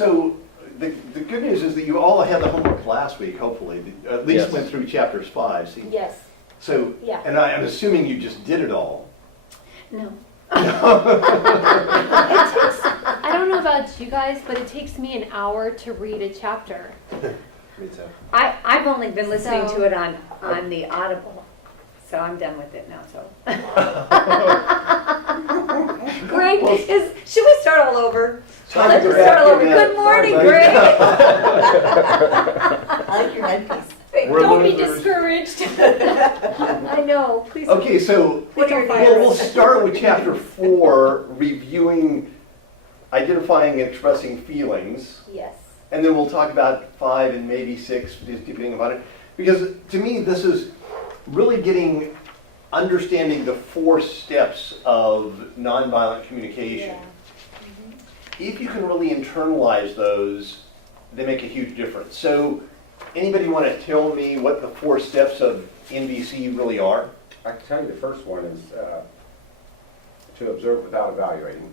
So the good news is that you all had the homework last week, hopefully. At least Yes. went through chapters 5. See? Yes. So, Yeah. and I'm assuming you just did it all. No. It takes, I don't know about you guys, but it takes me an hour to read a chapter. Me too. I've only been listening So- to it on the Audible, so I'm done with it now, so. Greg, should we start all over? Let's just start all over. Good morning, Greg. I like your headpiece. We're Don't be losers. discouraged. I know, please. Okay, so What are your we'll start with chapter 4, reviewing, identifying and expressing feelings. Yes. And then we'll talk about 5 and maybe 6, just depending on it. Because to me, this is really understanding the 4 steps of nonviolent communication. Yeah. If you can really internalize those, they make a huge difference. So, anybody want to tell me what the 4 steps of NVC really are? I can tell you the first one is to observe without evaluating.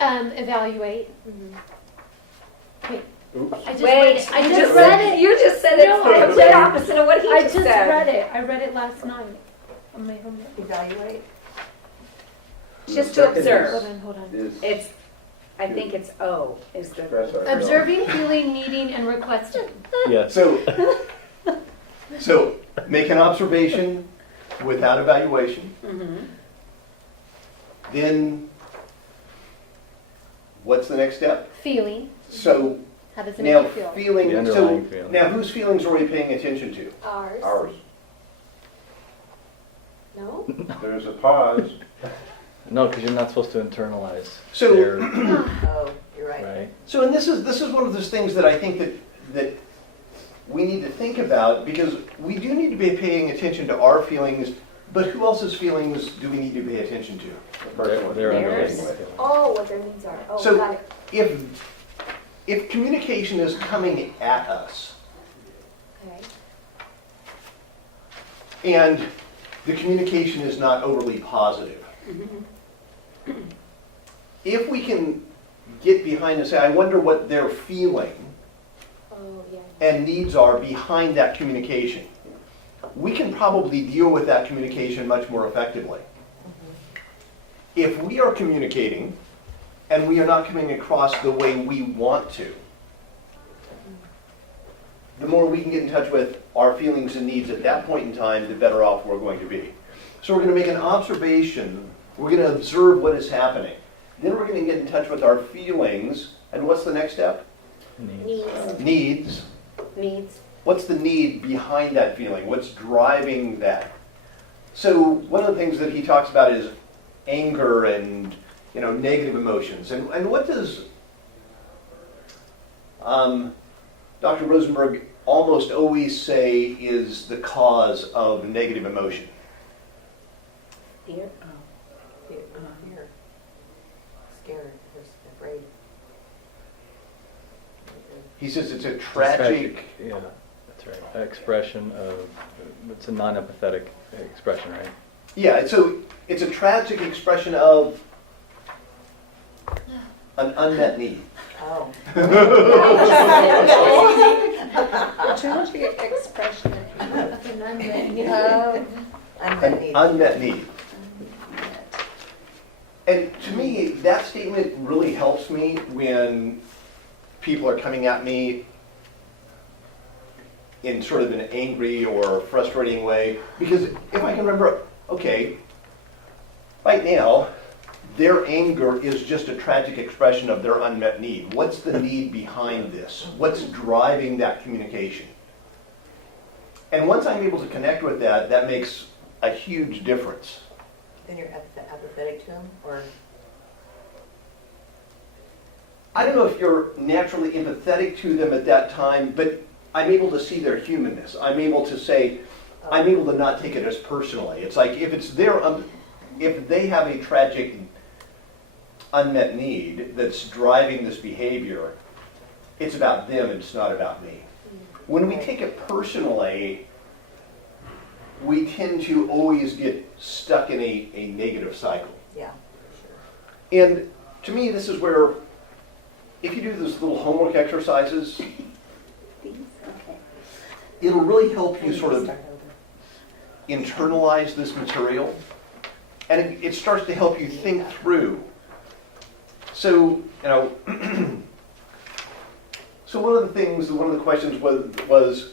Evaluate. Wait, Oops. I just Wait, read it. I you just just read said it. You just said it. No, the I complete didn't. opposite of what he I just just said. read it. I read it last night on my homework. Evaluate. Just The to second observe. Hold on. It's, I think it's O is the. Express our feelings. Observing, feeling, needing, and requesting. Yes. So make an observation without evaluation. Mhm. Then, what's the next step? Feeling. So How does it now make you feel? feeling. The So underlying feeling. now, whose feelings are we paying attention to? Ours. Ours. No? There's a pause. No, because you're not supposed to internalize. So- their- Oh, you're right. right. So, and this is one of those things that I think that we need to think about, because we do need to be paying attention to our feelings, but who else's feelings do we need to pay attention to? The person with Their the underlying feeling. feelings. Oh, what their needs are. Oh, So- got it. If communication is coming at us, Okay. and the communication is not overly positive, if we can get behind and say, I wonder what they're feeling Oh, yeah. and needs are behind that communication, we can probably deal with that communication much more effectively. If we are communicating and we are not coming across the way we want to, the more we can get in touch with our feelings and needs at that point in time, the better off we're going to be. So we're going to make an observation, we're going to observe what is happening. Then we're going to get in touch with our feelings, and what's the next step? Needs. Needs. Needs. What's the need behind that feeling? What's driving that? So one of the things that he talks about is anger and negative emotions. And what does Dr. Rosenberg almost always say is the cause of negative emotion? Fear. Fear. Scared. Afraid. He says it's a tragic. Yeah, that's right. Expression of, it's a non-empathetic expression, right? Yeah, so it's a tragic expression of an unmet need. Oh. A tragic expression Of an unmet need. of. An unmet need. And to me, that statement really helps me when people are coming at me in sort of an angry or frustrating way. Because if I can remember, okay, right now, their anger is just a tragic expression of their unmet need. What's the need behind this? What's driving that communication? And once I'm able to connect with that, that makes a huge difference. Then you're apathetic to him, or I don't know if you're naturally empathetic to them at that time, but I'm able to see their humanness. I'm able to say, I'm able to not take it as personally. It's like if it's their, if they have a tragic unmet need that's driving this behavior, it's about them and it's not about me. When we take it personally, we tend to always get stuck in a negative cycle. yeah, for sure. And to me, this is where if you do those little homework exercises, These, okay. it'll really help you sort of internalize this material, and it starts to help you think through. So, so one of the questions was,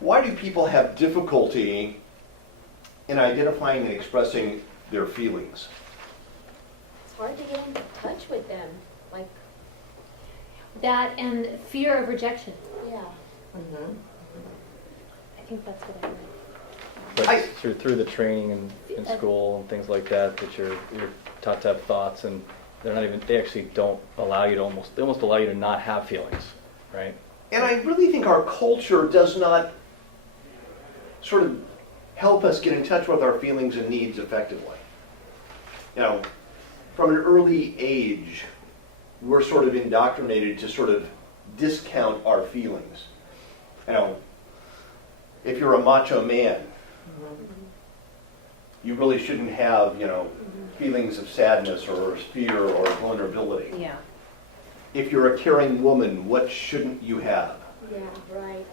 why do people have difficulty in identifying and expressing their feelings? It's hard to get in touch with them, like, That and fear of rejection. yeah. Mhm. I think that's what I read. But I- through the training in school and things like that, that you're taught to have thoughts, and they actually don't allow you to they almost allow you to not have feelings, right? And I really think our culture does not sort of help us get in touch with our feelings and needs effectively. From an early age, we're sort of indoctrinated to sort of discount our feelings. If you're a macho man, you really shouldn't have, feelings of sadness or fear or vulnerability. Yeah. If you're a caring woman, what shouldn't you have? Yeah, right.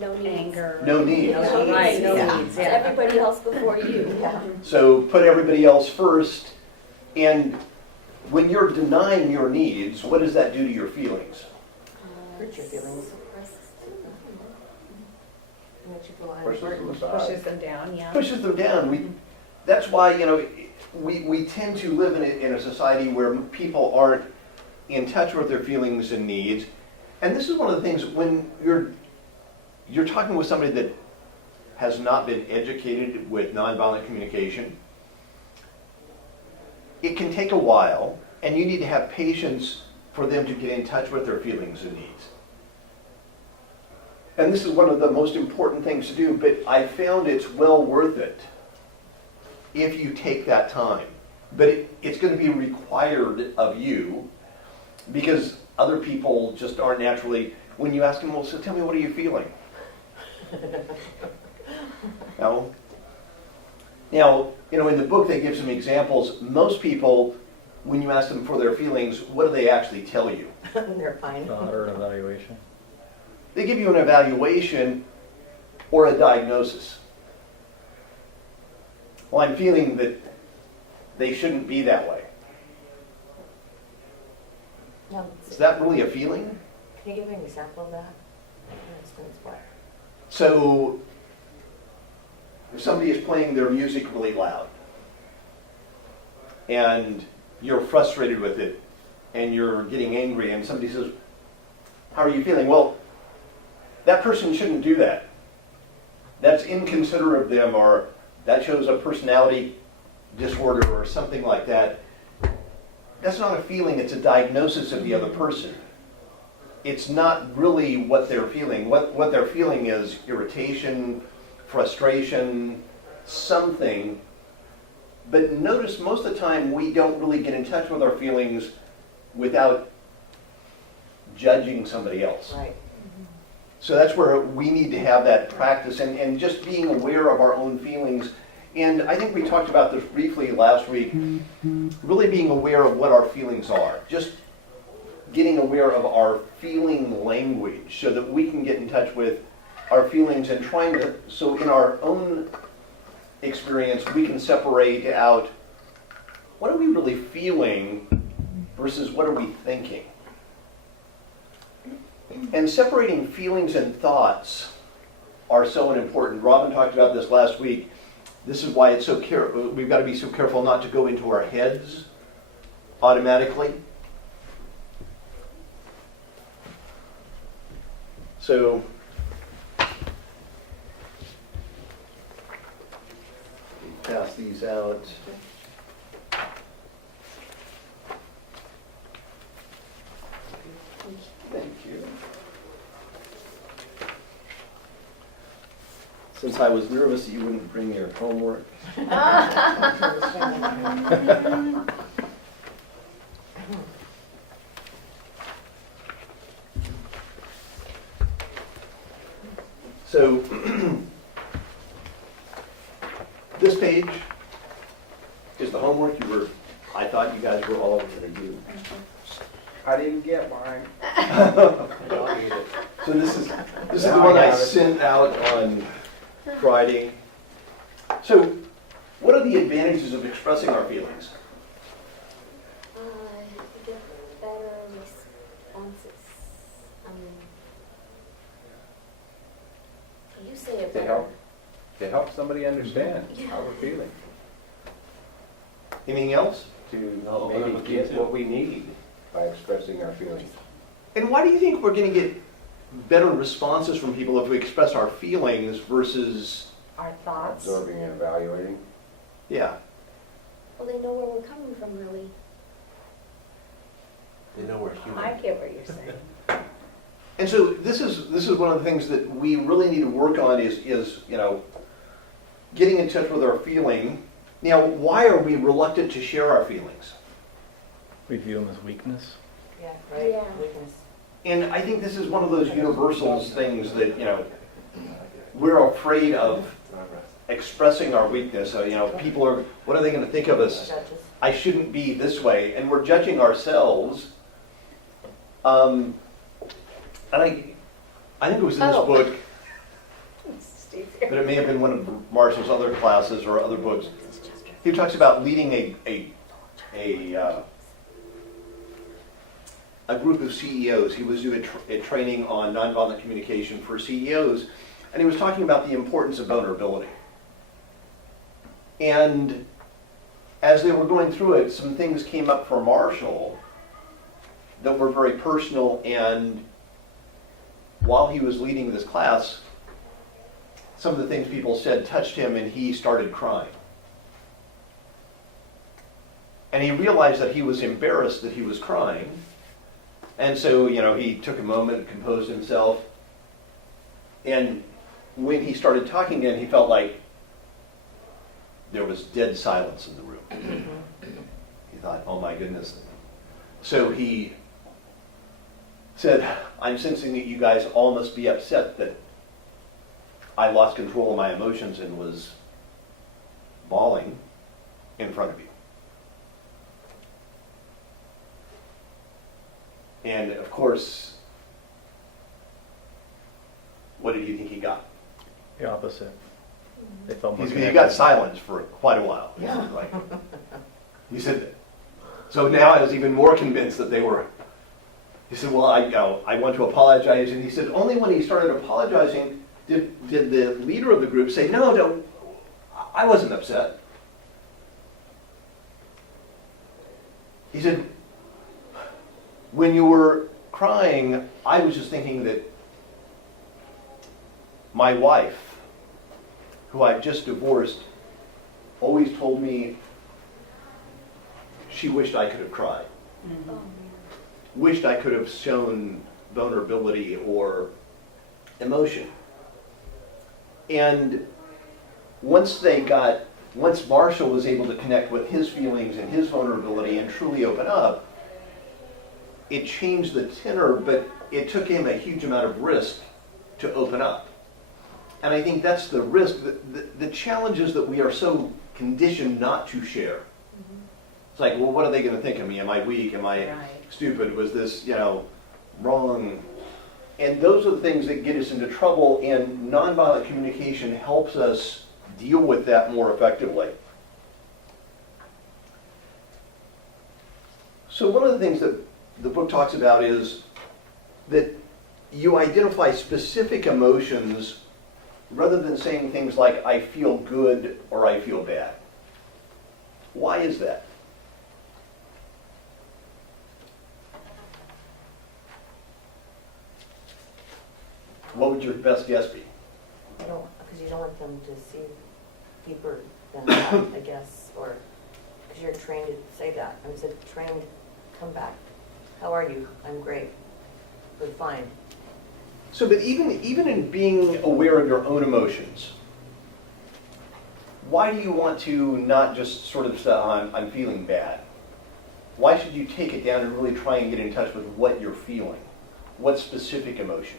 No needs. Anger. No needs. No Right, needs. no Yeah. needs, It's yeah. everybody else before you. Yeah. So put everybody else first, and when you're denying your needs, what does that do to your feelings? Hurt your feelings. Makes you feel Pushes them unimportant. aside. Pushes them down, yeah. Pushes them down. That's why, we tend to live in a society where people aren't in touch with their feelings and needs. And this is one of the things when you're talking with somebody that has not been educated with nonviolent communication, it can take a while, and you need to have patience for them to get in touch with their feelings and needs. And this is one of the most important things to do, but I found it's well worth it if you take that time. But it's going to be required of you, because other people just aren't naturally, when you ask them, well, so tell me, what are you feeling? Now, in the book they give some examples. Most people, when you ask them for their feelings, what do they actually tell you? They're fine. Or an evaluation. They give you an evaluation or a diagnosis. Well, I'm feeling that they shouldn't be that way. Now, Is that really a feeling? can you give me an example of that? That explains what. So, if somebody is playing their music really loud, and you're frustrated with it, and you're getting angry, and somebody says, how are you feeling? Well, that person shouldn't do that. That's inconsiderate of them, or that shows a personality disorder or something like that. That's not a feeling, it's a diagnosis of the other person. It's not really what they're feeling. What they're feeling is irritation, frustration, something. But notice most of the time we don't really get in touch with our feelings without judging somebody else. Right. So that's where we need to have that practice and just being aware of our own feelings. And I think we talked about this briefly last week, really being aware of what our feelings are. Just getting aware of our feeling language so that we can get in touch with our feelings and trying to, so in our own experience, we can separate out what are we really feeling versus what are we thinking. And separating feelings and thoughts are so important. Robin talked about this last week. This is why it's so careful. We've got to be so careful not to go into our heads automatically. So, pass these out. Thank you. Since I was nervous that you wouldn't bring your homework. So, this page is the homework I thought you guys were all going to do. I didn't get mine. I'll eat it. So this is the Now one I I have it. sent out on Friday. So what are the advantages of expressing our feelings? You get better responses. You say it To better. help somebody understand how we're feeling, Anything else? to maybe get what we need by expressing our feelings. And why do you think we're going to get better responses from people if we express our feelings versus, Our thoughts. Absorbing and evaluating. yeah? Well, they know where we're coming from, really. They know we're human. I get what you're saying. And so this is one of the things that we really need to work on is getting in touch with our feeling. Now, why are we reluctant to share our feelings? We view them as weakness. Yeah, right. Yeah. Weakness. And I think this is one of those universal things that, we're afraid of expressing our weakness. So, people are, what are they going to think of us? Judges. I shouldn't be this way. And we're judging ourselves. And I think it was in this Oh. book, Steve's but it may have been one of Marshall's other classes or other books. He talks about leading a group of CEOs. He was doing a training on nonviolent communication for CEOs, and he was talking about the importance of vulnerability. And as they were going through it, some things came up for Marshall that were very personal, and while he was leading this class, some of the things people said touched him, and he started crying. And he realized that he was embarrassed that he was crying. And so, he took a moment, composed himself. And when he started talking again, he felt like there was dead silence in the room. He thought, oh my goodness. So he said, I'm sensing that you guys all must be upset that I lost control of my emotions and was bawling in front of you. And of course, what did you think he got? The opposite. They felt more He connected. got silence for quite a while. Yeah. Like, he said, so now I was even more convinced that they were. He said, well, I want to apologize. And he said, only when he started apologizing did the leader of the group say, no, I wasn't upset. He said, when you were crying, I was just thinking that my wife, who I just divorced, always told me she wished I could have cried. Oh, man. Wished I could have shown vulnerability or emotion. And once Marshall was able to connect with his feelings and his vulnerability and truly open up, it changed the tenor, but it took him a huge amount of risk to open up. And I think that's the risk. The challenge is that we are so conditioned not to share. It's like, well, what are they going to think of me? Am I weak? Am I Right. stupid? Was this, wrong? And those are the things that get us into trouble, and nonviolent communication helps us deal with that more effectively. So one of the things that the book talks about is that you identify specific emotions rather than saying things like, I feel good or I feel bad. Why is that? What would your best guess be? Because you don't want them to see deeper than that, I guess, or because you're trained to say that. I was trained, come back. How are you? I'm great. We're fine. So, but even in being aware of your own emotions, why do you want to not just sort of say, I'm feeling bad? Why should you take it down and really try and get in touch with what you're feeling? What specific emotion?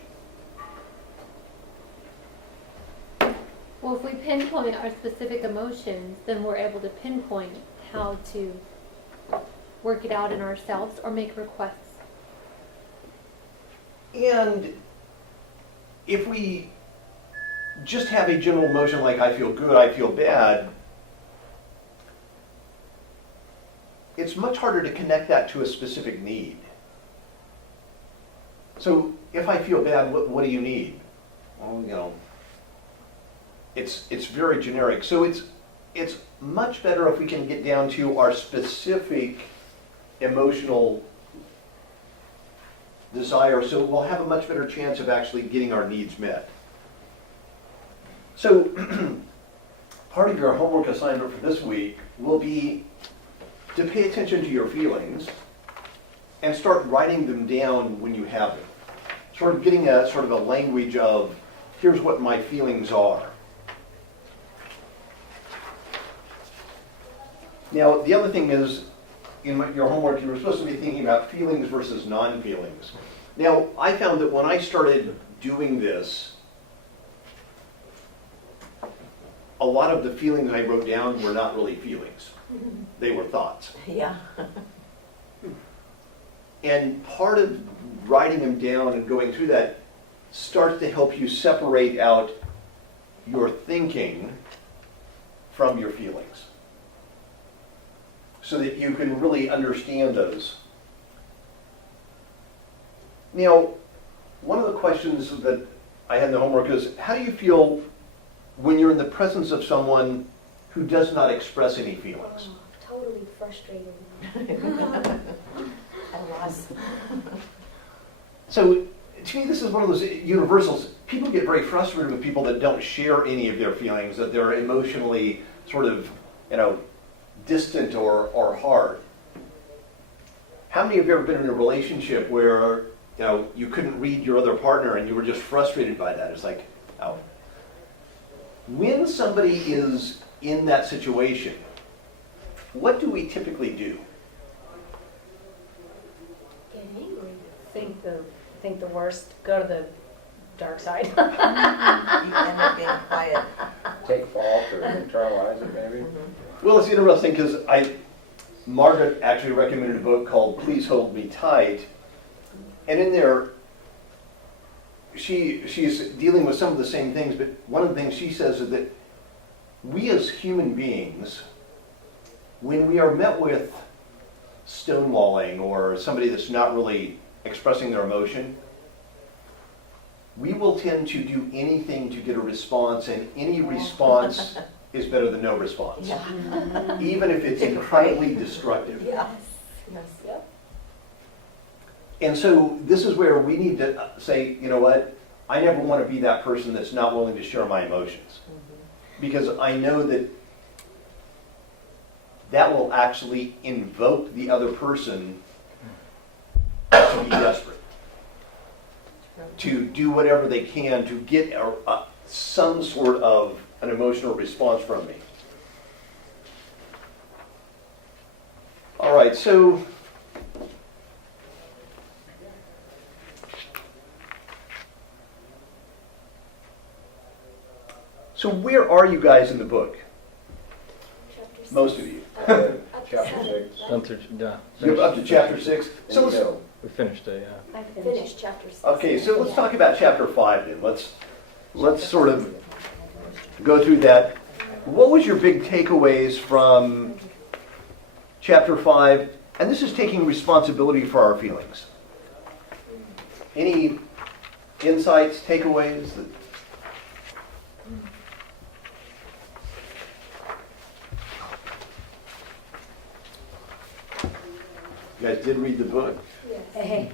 Well, if we pinpoint our specific emotions, then we're able to pinpoint how to work it out in ourselves or make requests And if we just have a general emotion like I feel good, I feel bad, it's much harder to connect that to a specific need. So if I feel bad, what do you need? Well, you know, it's very generic. So it's much better if we can get down to our specific emotional desire, so we'll have a much better chance of actually getting our needs met. So part of your homework assignment for this week will be to pay attention to your feelings and start writing them down when you have them. Sort of getting a sort of a language of, here's what my feelings are. Now, the other thing is, in your homework, you were supposed to be thinking about feelings versus non-feelings. Now, I found that when I started doing this, a lot of the feelings I wrote down were not really feelings. They were thoughts. Yeah. And part of writing them down and going through that starts to help you separate out your thinking from your feelings, so that you can really understand those. Now, one of the questions that I had in the homework is, how do you feel when you're in the presence of someone who does not express any feelings? Oh, totally frustrated. At a loss. So, to me, this is one of those universals. People get very frustrated with people that don't share any of their feelings, that they're emotionally sort of, distant or hard. How many of you have ever been in a relationship where, you couldn't read your other partner and you were just frustrated by that? It's like, oh. When somebody is in that situation, what do we typically do? Get angry. Think the worst, go to the dark side. You end up being quiet. Take fault or internalize it maybe. Well, it's interesting because Margaret actually recommended a book called Please Hold Me Tight. And in there, she's dealing with some of the same things, but one of the things she says is that we as human beings, when we are met with stonewalling or somebody that's not really expressing their emotion, we will tend to do anything to get a response, and any response is better than no response. Yeah. Even if it's incredibly destructive. Yes. Yes. Yep. And so this is where we need to say, you know what, I never want to be that person that's not willing to share my emotions. Because I know that will actually invoke the other person to be desperate, to do whatever they can to get some sort of an emotional response from me. All right, so where are you guys in the book? Chapter 6. Most of you. Up to Chapter 7, six. right? You're up to chapter 6. So let's, We finished it, yeah. I finished chapter 6. okay, so let's talk about chapter 5 then. Let's sort of go through that. What was your big takeaways from chapter 5? And this is taking responsibility for our feelings. Any insights, takeaways? You guys did read the book. Yes. Hey,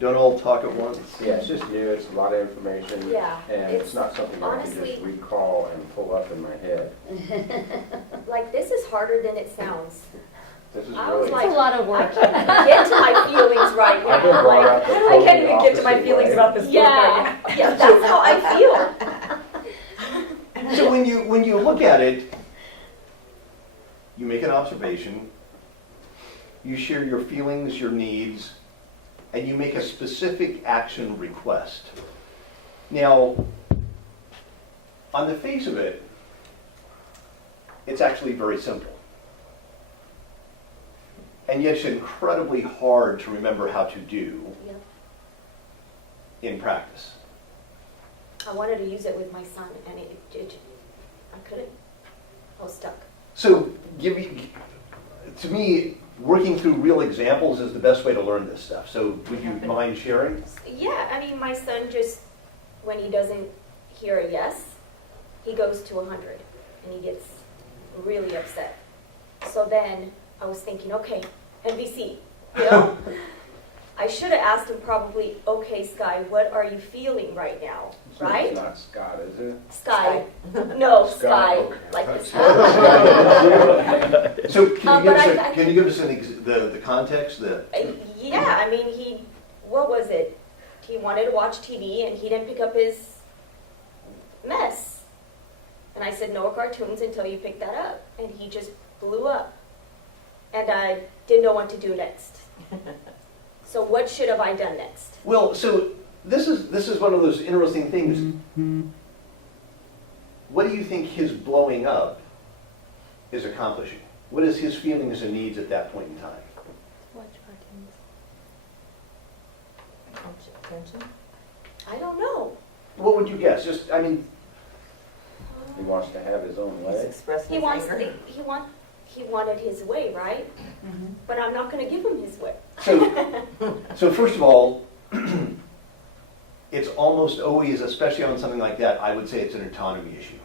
Don't all talk at once. Yeah, it's just new, it's a lot of information. Yeah, And it's not something I can honestly- just recall and pull up in my head. Like, this is harder than it sounds. This is I was really. like, It's a lot of I work. can't get to my feelings right I've been now. brought Like, up the I can't even totally get to my opposite feelings way. about this book right yeah, yeah, that's how I feel. So when you look at it, you make an observation, you share your feelings, your needs, and you make a specific action request. Now, on the face of it, it's actually very simple. And yet it's incredibly hard to remember how to do. Yep. in practice? I wanted to use it with my son, and I couldn't. I was stuck. So to me, working through real examples is the best way to learn this stuff. So would you mind sharing? Yeah, I mean, my son just, when he doesn't hear a yes, he goes to 100, and he gets really upset. So then I was thinking, okay, NVC, you know? I should have asked him probably, okay, Sky, what are you feeling right now, right? It's not Scott, is it? Sky. No, Sky, Sky. okay. Like the sky. So But can you give us the context? Yeah, I mean, what was it? He wanted to watch TV and he didn't pick up his mess. And I said, no cartoons until you pick that up. And he just blew up. And I didn't know what to do next. So what should have I done next? Well, so this is one of those interesting things. What do you think his blowing up is accomplishing? What is his feelings and needs at that point in time? Watch cartoons. Attention? I don't know. What would you guess? He He wants to have his own He's way. expressing He his wants anger. he wanted his way, right? But I'm not going to give him his way. So first of all, it's almost always, especially on something like that, I would say it's an autonomy issue.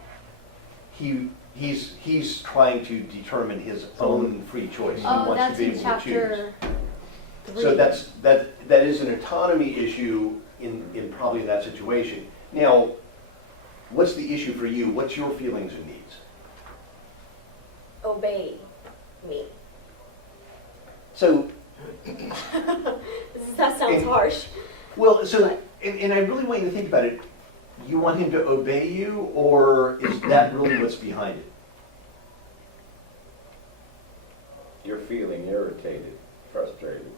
He's trying to determine his own free choice. He Oh, wants that's to be in able to choose. chapter 3. So that is an autonomy issue in probably that situation. Now, what's the issue for you? What's your feelings and needs? Obey me. So, That sounds harsh. well, so, and I really want you to think about it. You want him to obey you, or is that really what's behind it? You're feeling irritated, frustrated.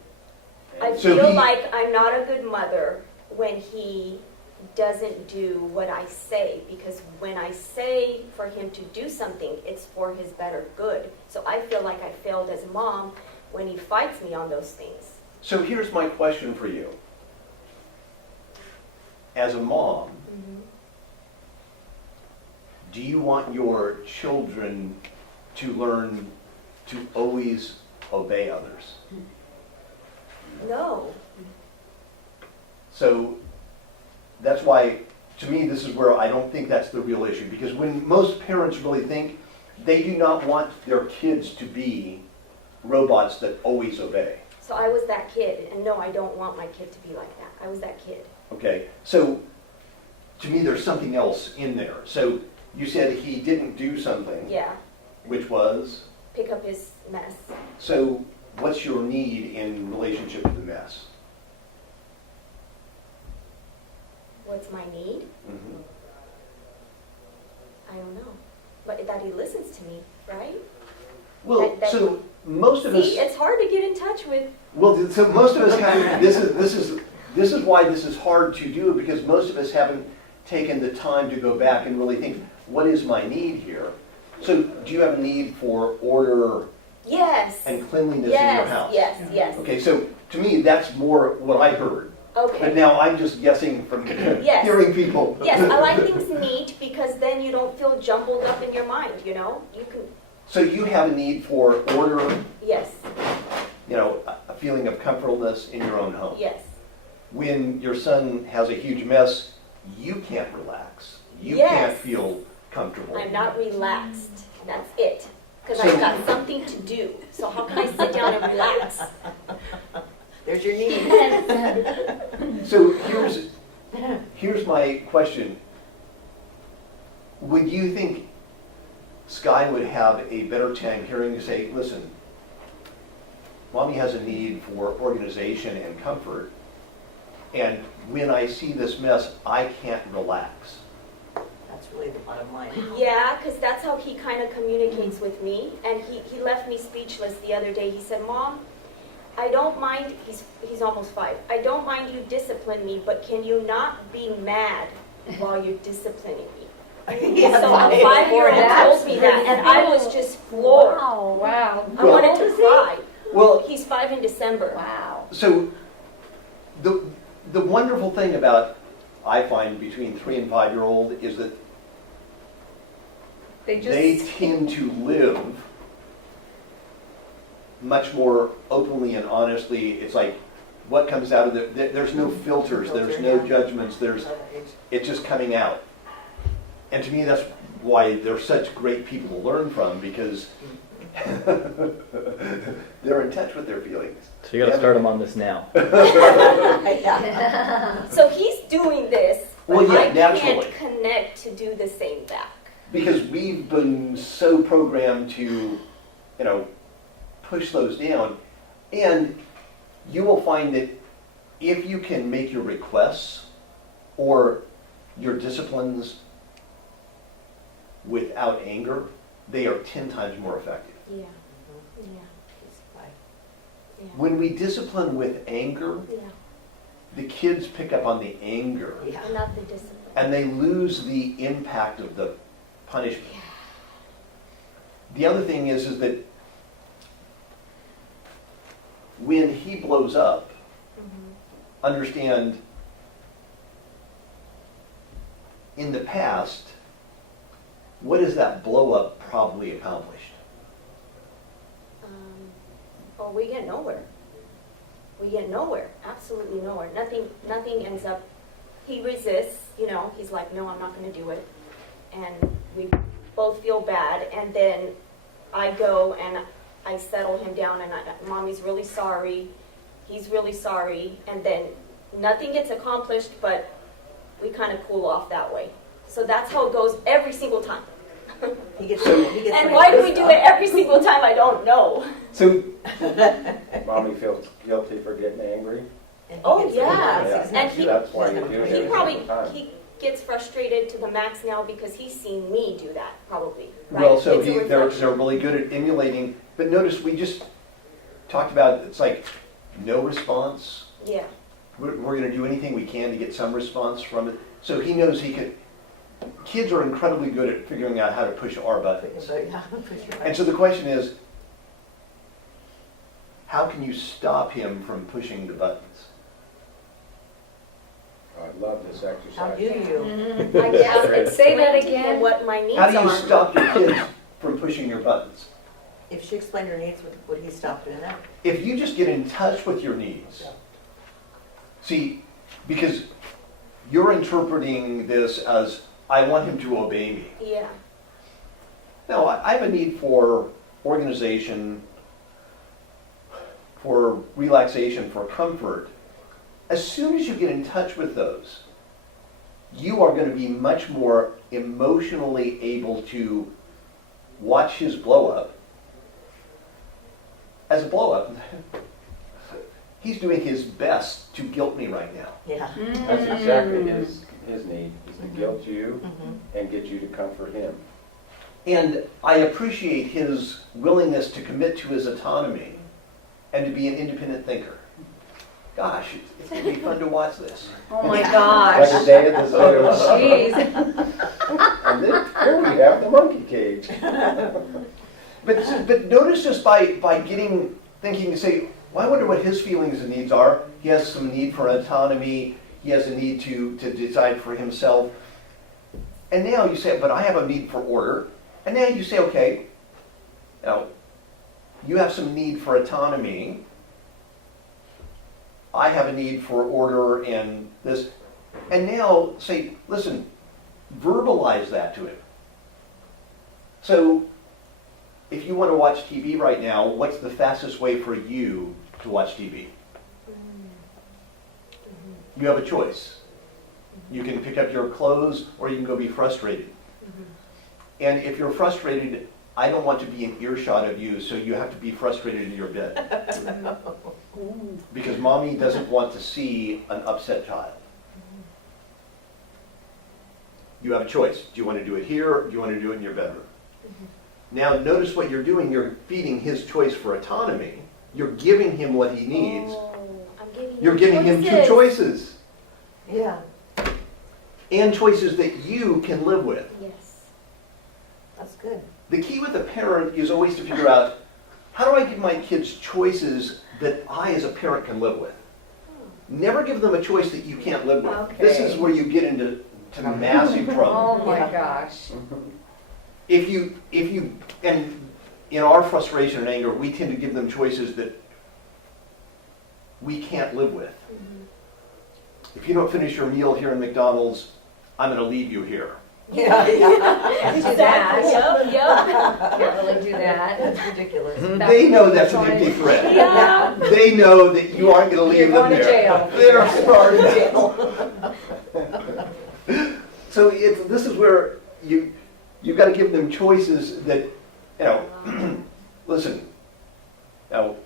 I And So feel he- like I'm not a good mother when he doesn't do what I say, because when I say for him to do something, it's for his better good. So I feel like I failed as a mom when he fights me on those things. So here's my question for you. As a mom, do you want your children to learn to always obey others? No. So that's why, to me, this is where I don't think that's the real issue. Because when most parents really think, they do not want their kids to be robots that always obey. So I was that kid, and no, I don't want my kid to be like that. I was that kid. Okay, so to me, there's something else in there. So you said he didn't do something, Yeah. which was, Pick up his mess. so what's your need in relationship to the mess? What's my need? Mhm. I don't know. But that he listens to me, right? Well, That- so most of us. See, it's hard to get in touch with. Well, so most of us haven't, this is why this is hard to do, because most of us haven't taken the time to go back and really think, what is my need here? So do you have a need for order Yes. and cleanliness in your Yes, house? yes. Okay, so to me, that's more what I heard. But Okay. now I'm just guessing from Yes. hearing people. Yes, I like things neat because then you don't feel jumbled up in your mind, you know? You can, So you have a need for order, yes, a feeling of comfortableness in your own home. yes. When your son has a huge mess, you can't relax. You Yes. can't feel comfortable. I'm not relaxed. That's it. Because So- I've got something to do. So how can I sit down and relax? There's your need. So here's my question. Would you think Sky would have a better time hearing you say, listen, Mommy has a need for organization and comfort, and when I see this mess, I can't relax. That's really the bottom line. Yeah, because that's how he kind of communicates with me. And he left me speechless the other day. He said, Mom, I don't mind, he's almost 5. I don't mind you discipline me, but can you not be mad while you're disciplining me? Yeah, So a 5-year-old told me that, and I was just floored. Wow. I wanted to cry. Well, He's 5 in December. Wow. so the wonderful thing about, I find, between 3 and 5-year-old is that they tend to live much more openly and honestly. It's like what comes out of there's no filters, there's no judgments, it's just coming out. And to me, that's why they're such great people to learn from, because they're in touch with their feelings. So you got to start them on this now. So he's doing this, but Well, yeah, I naturally. can't connect to do the same back. Because we've been so programmed to, push those down. And you will find that if you can make your requests or your disciplines without anger, they are 10 times more effective. Yeah, yeah, yeah. When we discipline with anger, Yeah, the kids pick up on the anger and not the discipline. and they lose the impact of the punishment. The other thing is that when he blows up, understand in the past, what has that blow up probably accomplished? Well, we get nowhere. We get nowhere, absolutely nowhere. Nothing ends up, he resists, he's like, no, I'm not gonna do it. And we both feel bad, and then I go and I settle him down and Mommy's really sorry, he's really sorry, and then nothing gets accomplished, but we kind of cool off that way. So that's how it goes every single time. He gets And why do we do it every single time, I don't know. So, Mommy feels guilty for getting angry. Oh, yeah. Yeah. And he That's why you do it He every probably, single time. he gets frustrated to the max now because he's seen me do that, probably, right? well, so It's a they're reflection. really good at emulating, but notice we just talked about, it's like no response. Yeah, We're going to do anything we can to get some response from it. So he knows he can. Kids are incredibly good at figuring out how to push our buttons. And so the question is, how can you stop him from pushing the buttons? I love this exercise. How do you? I guess it's Say that explain to again. him what my needs How do you are. stop your kids from pushing your buttons? If she explained her needs, would he stop doing that? If you just get in touch with your needs, see, because you're interpreting this as, I want him to obey me. Yeah, No, I have a need for organization, for relaxation, for comfort. As soon as you get in touch with those, you are going to be much more emotionally able to watch his blow up as a blow up. He's doing his best to guilt me right now. Yeah. That's exactly his need, is to guilt you Mm-hmm. and get you to comfort him. And I appreciate his willingness to commit to his autonomy and to be an independent thinker. Gosh, it's going to be fun to watch this. Oh my Like gosh. the day of the zoo. Jeez. And then here we have the monkey cage. But notice just by thinking to say, well, I wonder what his feelings and needs are. He has some need for autonomy. He has a need to decide for himself. And now you say, but I have a need for order. And now you say, okay, now you have some need for autonomy. I have a need for order and this. And now say, listen, verbalize that to him. So if you want to watch TV right now, what's the fastest way for you to watch TV? You have a choice. You can pick up your clothes or you can go be frustrated. And if you're frustrated, I don't want to be in earshot of you, so you have to be frustrated in your bed. Because mommy doesn't want to see an upset child. You have a choice. Do you want to do it here or do you want to do it in your bedroom? Now notice what you're doing. You're feeding his choice for autonomy. You're giving him what he needs. Oh, I'm giving You're giving him two choices. Yeah, And choices that you can live with. Yes. that's good. The key with a parent is always to figure out, how do I give my kids choices that I as a parent can live with? never give them a choice that you can't live with. This is where you get into massive trouble. Oh my gosh. If you, and in our frustration and anger, we tend to give them choices that we can't live with. If you don't finish your meal here in McDonald's, I'm going to leave you here. Yeah, yeah. Exactly, yep. Can't really do that. That's ridiculous. They know that's an empty threat. Yeah. They know that you aren't going to leave You're them going to there. jail. They're going to jail. So this is where you've got to give them choices that, you know, listen, now,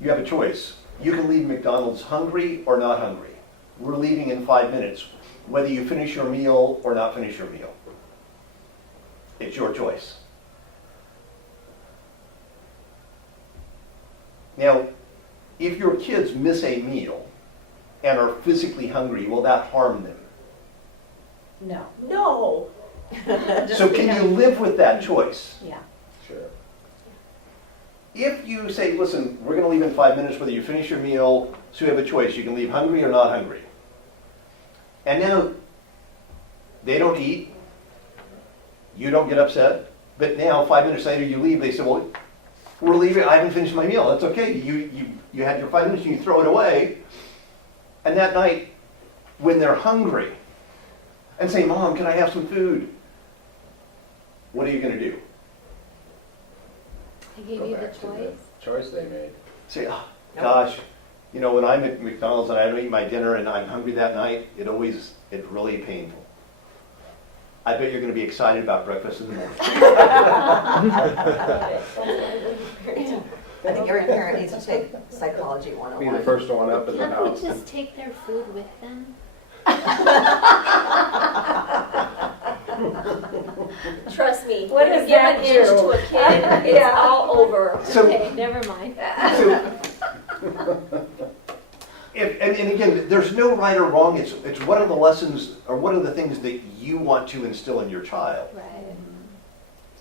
you have a choice. You can leave McDonald's hungry or not hungry. We're leaving in 5 minutes, whether you finish your meal or not finish your meal. It's your choice. Now, if your kids miss a meal and are physically hungry, will that harm them? No. No. So can you live with that choice? Yeah. Sure. If you say, listen, we're going to leave in 5 minutes whether you finish your meal, so you have a choice. You can leave hungry or not hungry. And now they don't eat. You don't get upset. But now 5 minutes later you leave. They say, well, we're leaving. I haven't finished my meal. That's okay. You had your 5 minutes and you throw it away. And that night when they're hungry and say, Mom, can I have some food? What are you going to do? I gave Go you the back to choice. choice they made. Say, oh, gosh, you know, when I'm at McDonald's and I don't eat my dinner and I'm hungry that night, it's really painful. I bet you're going to be excited about breakfast in the morning. I think every parent needs to take psychology Be the 101. first one up in the Can't we house. just take their food with them? Trust me, What when does you give that an inch do? to a kid, it's Yeah. all over. So, Okay, never mind. and again, there's no right or wrong. It's what are the lessons or what are the things that you want to instill in your child. Right.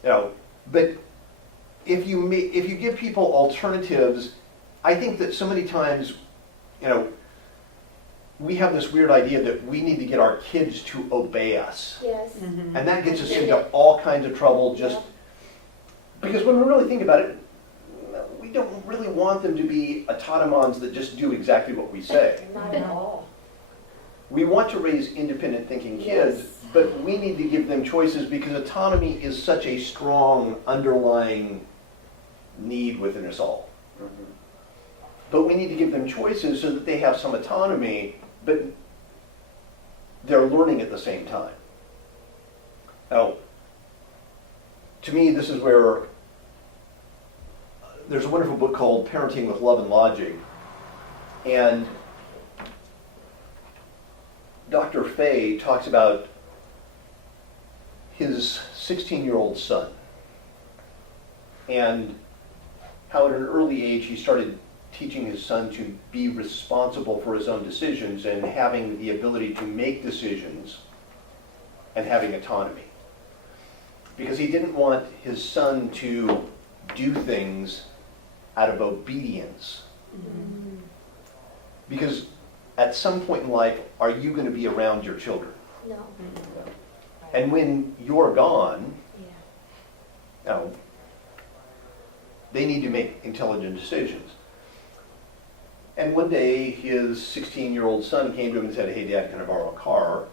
You know, but if you give people alternatives, I think that so many times, you know, we have this weird idea that we need to get our kids to obey us. Yes. And that gets us into all kinds of trouble just because when we really think about it, we don't really want them to be automatons that just do exactly what we say. Not at all. We want to raise independent thinking kids, Yes. but we need to give them choices because autonomy is such a strong underlying need within us all. Mhm. But we need to give them choices so that they have some autonomy, but they're learning at the same time. Now, to me, this is where there's a wonderful book called Parenting with Love and Logic, and Dr. Fay talks about his 16-year-old son and how at an early age he started teaching his son to be responsible for his own decisions and having the ability to make decisions and having autonomy. Because he didn't want his son to do things out of obedience. Because at some point in life, are you going to be around your children? No. And when you're gone, Yeah. you know, they need to make intelligent decisions. And one day, his 16-year-old son came to him and said, hey, Dad, can I borrow a car?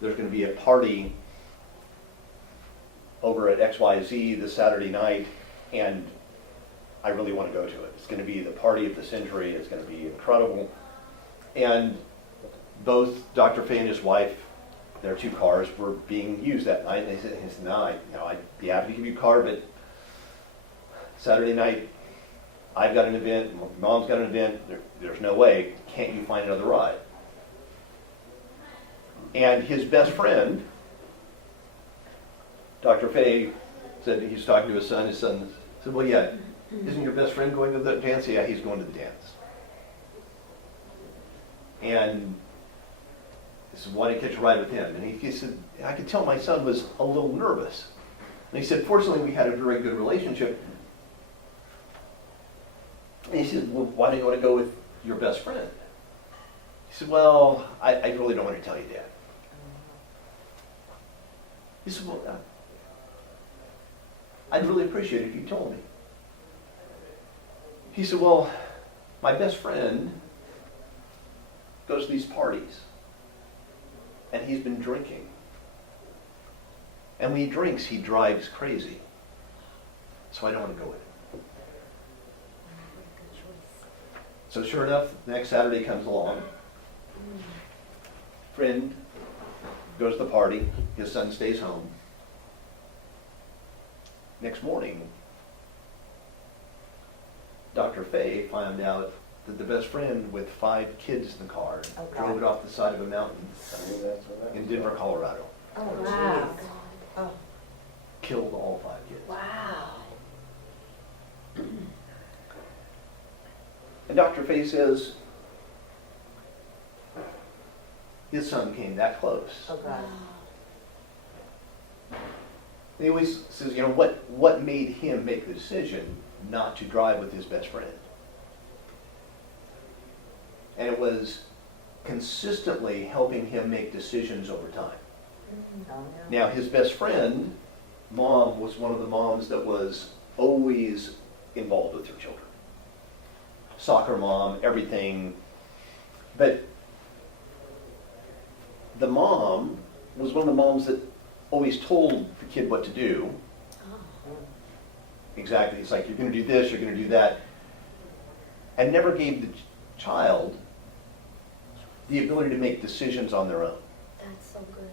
There's going to be a party over at XYZ this Saturday night, and I really want to go to it. It's going to be the party of the century. It's going to be incredible. And both Dr. Fay and his wife, their two cars, were being used that night. And he said, no, I'd be happy to give you a car, but Saturday night, I've got an event, Mom's got an event, there's no way, can't you find another ride? And his best friend, Dr. Fay, said he was talking to his son said, well, yeah, isn't your best friend going to the dance? Yeah, he's going to the dance. And he said, why did you catch a ride with him? And he said, I could tell my son was a little nervous. And he said, fortunately, we had a very good relationship. And he said, well, why do you want to go with your best friend? He said, well, I really don't want to tell you, Dad. He said, well, I'd really appreciate it if you told me. He said, well, my best friend goes to these parties, and he's been drinking. And when he drinks, he drives crazy. So I don't want to go with him. So sure enough, next Saturday comes along. Friend goes to the party. His son stays home. Next morning, Dr. Fay found out that the best friend with 5 kids in the car Oh, drove God. it off the side of a mountain I knew that's what that in was Denver, about. Colorado. Oh, Wow. jeez. Oh, Killed all 5 kids. Wow. And Dr. Fay says his son came that close. oh God. And he always says, you know, what made him make the decision not to drive with his best friend? And it was consistently helping him make decisions over time. Oh, no. Now, his best friend, mom, was one of the moms that was always involved with her children. Soccer mom, everything. But the mom was one of the moms that always told the kid what to do. Exactly. It's like, you're going to do this, you're going to do that. And never gave the child the ability to make decisions on their own. That's so good.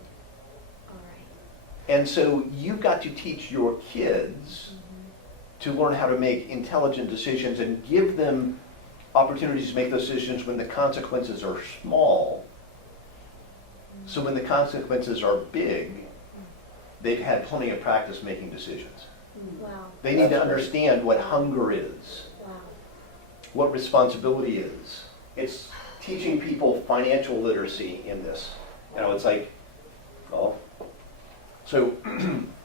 All right. And so you've got to teach your kids to learn how to make intelligent decisions and give them opportunities to make those decisions when the consequences are small. So when the consequences are big, they've had plenty of practice making decisions. Wow. They need to That's right. understand what hunger is, Wow. what responsibility is. It's teaching people financial literacy in this. You know, it's like, well, so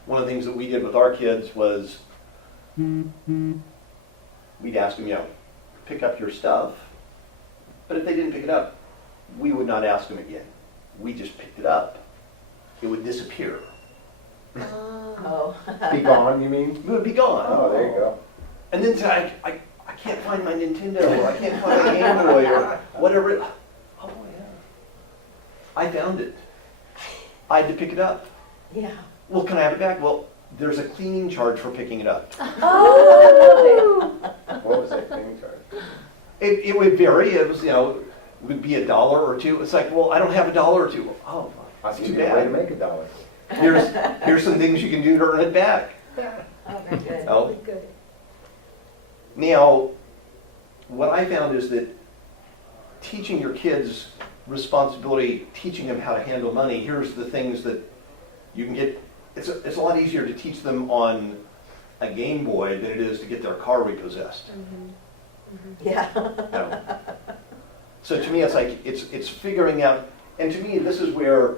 one of the things that we did with our kids was we'd ask them, you know, pick up your stuff. But if they didn't pick it up, we would not ask them again. We just picked it up. It would disappear. Oh. Be gone, you mean? It would be gone. Oh, there you go. And then say, I can't find my Nintendo, or I can't find my Game Boy, or whatever. Oh, yeah. I found it. I had to pick it up. Yeah. Well, can I have it back? Well, there's a cleaning charge for picking it up. Oh. What was that cleaning charge? It would vary. It was, you know, it would be $1 or $2. It's like, well, I don't have $1 or $2. Oh, That's it's a too good way to bad. make $1. Here's some things you can do to earn it back. Oh, very good. Oh. Really good. Now, what I found is that teaching your kids responsibility, teaching them how to handle money, here's the things that you can get. It's a lot easier to teach them on a Game Boy than it is to get their car repossessed. Yeah. You know? So to me, it's like, it's figuring out, and to me, this is where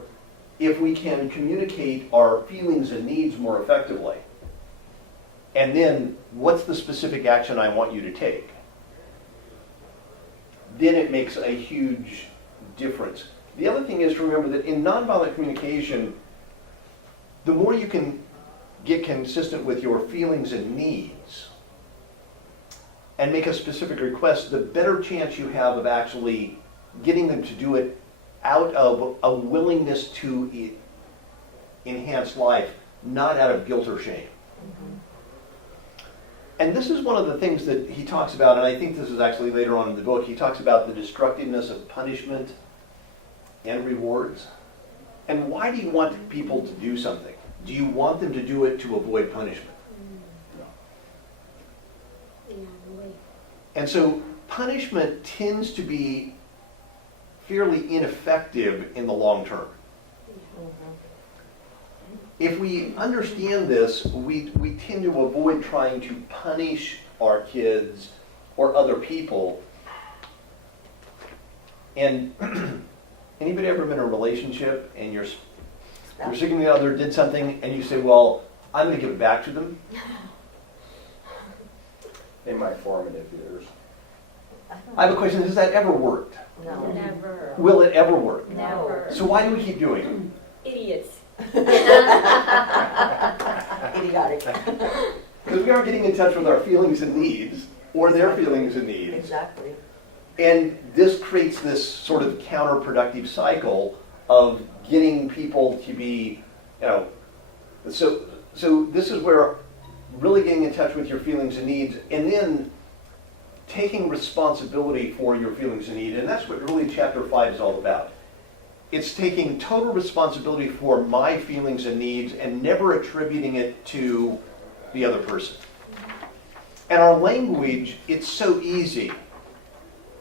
if we can communicate our feelings and needs more effectively, and then what's the specific action I want you to take, then it makes a huge difference. The other thing is to remember that in nonviolent communication, the more you can get consistent with your feelings and needs and make a specific request, the better chance you have of actually getting them to do it out of a willingness to enhance life, not out of guilt or shame. And this is one of the things that he talks about, and I think this is actually later on in the book. He talks about the destructiveness of punishment and rewards. And why do you want people to do something? Do you want them to do it to avoid punishment? Yeah, really. And so punishment tends to be fairly ineffective in the long term. If we understand this, we tend to avoid trying to punish our kids or other people. And anybody ever been in a relationship and your significant other did something and you say, well, I'm going to give it back to them? In my formative years. I have a question, has that ever worked? No. Never. Will it ever work? Never. So why do we keep doing it? Idiots. Idiotic. Because we aren't getting in touch with our feelings and needs, or their feelings and needs. Exactly. And this creates this sort of counterproductive cycle of getting people to be, so this is where really getting in touch with your feelings and needs, and then taking responsibility for your feelings and needs, and that's what really chapter 5 is all about. It's taking total responsibility for my feelings and needs and never attributing it to the other person. And our language, it's so easy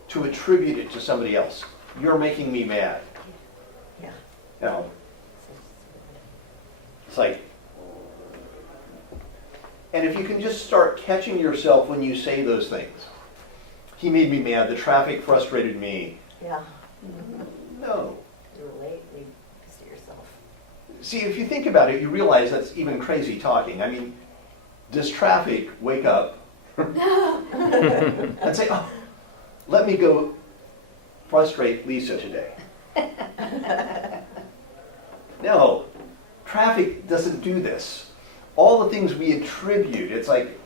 to attribute it to somebody else. You're making me mad. Yeah. It's like, and if you can just start catching yourself when you say those things. He made me mad, the traffic frustrated me. Yeah. No. You're late, you pissed at yourself. See, if you think about it, you realize that's even crazy talking. I mean, does traffic wake up and say, oh, let me go frustrate Lisa today? No, traffic doesn't do this. All the things we attribute, it's like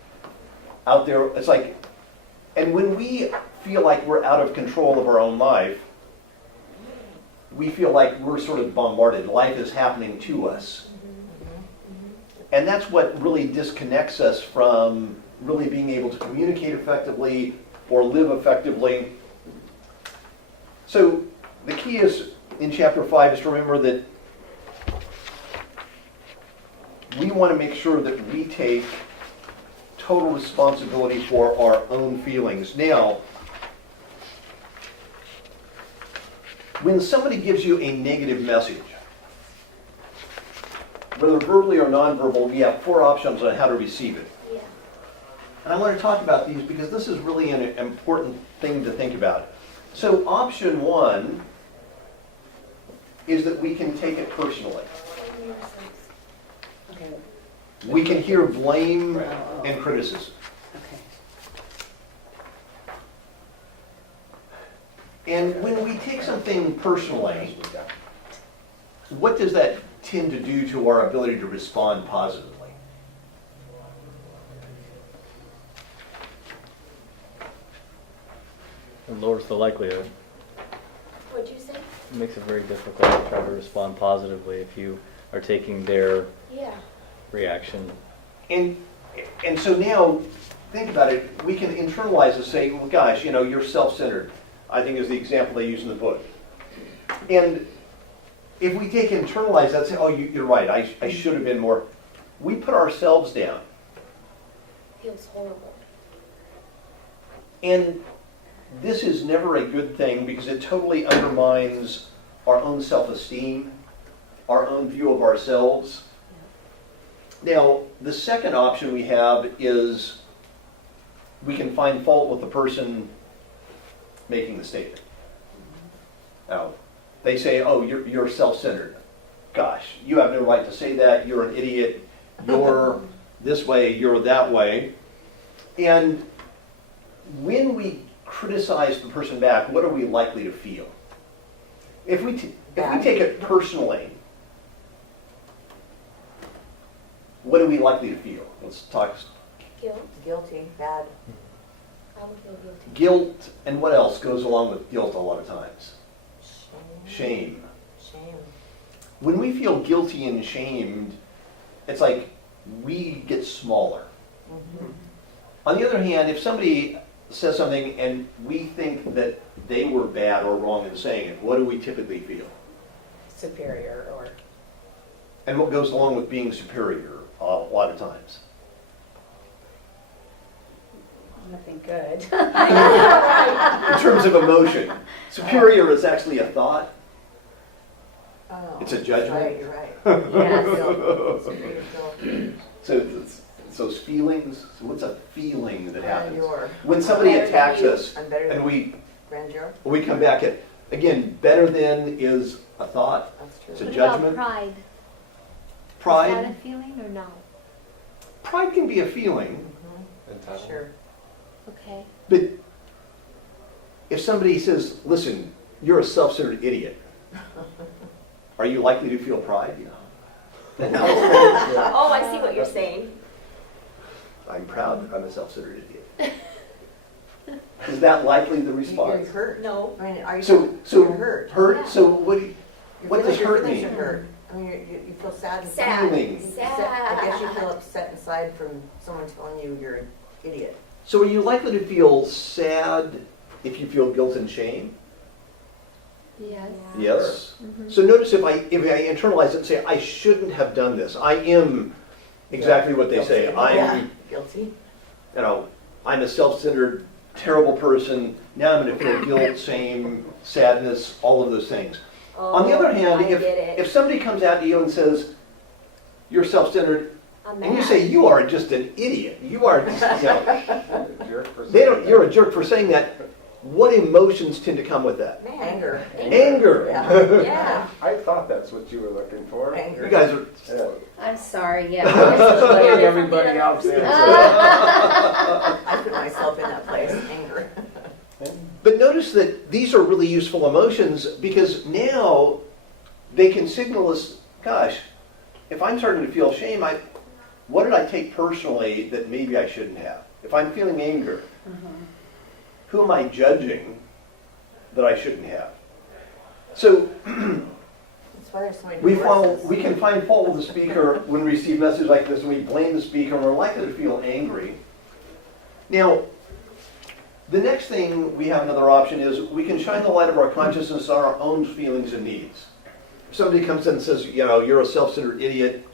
out there, it's like, and when we feel like we're out of control of our own life, we feel like we're sort of bombarded. Life is happening to us. And that's what really disconnects us from really being able to communicate effectively or live effectively. So the key is in chapter 5 is to remember that we want to make sure that we take total responsibility for our own feelings. Now, when somebody gives you a negative message, whether verbally or nonverbal, we have 4 options on how to receive it. Yeah. And I want to talk about these because this is really an important thing to think about. So option 1 is that we can take it personally. Okay. We can hear blame and criticism. Okay. And when we take something personally, what does that tend to do to our ability to respond positively? It lowers the likelihood. What'd you say? It makes it very difficult to try to respond positively if you are taking their Yeah. reaction. And so now, think about it, we can internalize and say, well, gosh, you're self-centered, I think is the example they use in the book. And if we take internalize that and say, oh, you're right, I should have been more, we put ourselves down. Feels horrible. And this is never a good thing because it totally undermines our own self-esteem, our own view of ourselves. Now, the second option we have is we can find fault with the person making the statement. Now, they say, oh, you're self-centered. Gosh, you have no right to say that. You're an idiot. You're this way. You're that way. And when we criticize the person back, what are we likely to feel? If we take it personally, what are we likely to feel? Let's talk. Guilt. Guilty, bad. I would feel guilty. Guilt, and what else goes along with guilt a lot of times? Shame. Shame. When we feel guilty and shamed, it's like we get smaller. Mm-hmm. On the other hand, if somebody says something and we think that they were bad or wrong in saying it, what do we typically feel? Superior or... And what goes along with being superior a lot of times? Nothing good. In terms of emotion, superior is actually a thought. Oh, It's a judgment. Right, you're right. Yes. Superior guilt. So it's those feelings. So what's a feeling that happens? Grandeur. When somebody Better than attacks you. us I'm better and than Grandeur. we come back at, again, better than is a thought. That's true. It's a What judgment. about pride? Is that Pride. a feeling or no? Pride can be a feeling, Sure. Okay. but if somebody says, listen, you're a self-centered idiot, are you likely to feel pride? Oh, I see what you're saying. I'm proud that I'm a self-centered idiot. Is that likely the You're response? hurt. No. I mean, are you, So you're hurt. hurt, so what do you, Your what does feelings- your hurt feelings mean? are hurt. I mean, you feel sad and Sad. Feeling. I guess you feel upset inside from someone telling you you're an idiot. So are you likely to feel sad if you feel guilt and shame? Yes. Yes. Mhm. So notice if I internalize it and say, I shouldn't have done this. I am exactly what they say. Guilty. I'm, Yeah. Guilty. I'm a self-centered, terrible person. Now I'm going to feel guilt, shame, sadness, all of those things. On the other hand, I get it. if somebody comes out to you and says, you're self-centered, I'm and you mad. say, you are just an idiot. You are just, Jerk for they don't, saying you're that. a jerk for saying that. What emotions tend to come with that? Mad. Anger. Anger. Yeah. Yeah. I thought that's what you were looking for. Anger. You guys are, Yeah. I'm sorry, yeah. Letting everybody else answer. I put myself in that place, anger. but notice that these are really useful emotions because now they can signal us, gosh, if I'm starting to feel shame, what did I take personally that maybe I shouldn't have? If I'm feeling anger, who am I judging that I shouldn't have? So That's why there's so many we divorces. can find fault with the speaker when we receive messages like this, and we blame the speaker, and we're likely to feel angry. Now, the next thing we have another option is we can shine the light of our consciousness on our own feelings and needs. If somebody comes in and says, you're a self-centered idiot,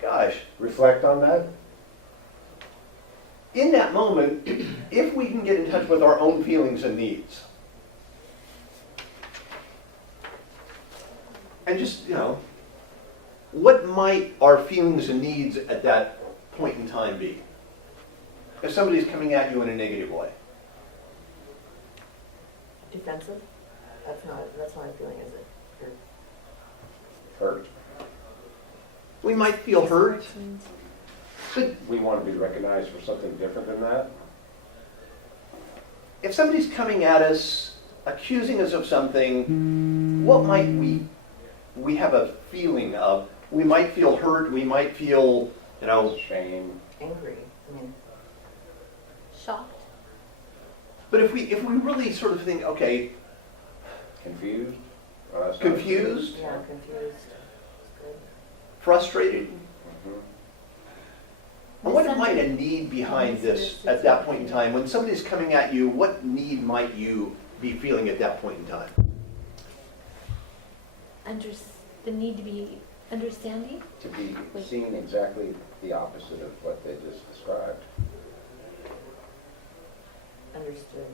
gosh, Reflect on that. in that moment, if we can get in touch with our own feelings and needs, and just, what might our feelings and needs at that point in time be? If somebody's coming at you in a negative way. Defensive? That's not a feeling, is it? Hurt. We might feel hurt, but We want to be recognized for something different than that. if somebody's coming at us, accusing us of something, what might we have a feeling of? We might feel hurt, we might feel, Shame. Angry. I mean, Shocked. but if we really sort of think, okay, Confused. Well, that's not confused, yeah, confused. It's good. frustrated, Mhm. and what might a need behind this at that point in time? When somebody's coming at you, what need might you be feeling at that point in time? The need to be understanding. To be seen exactly the opposite of what they just described. Understood.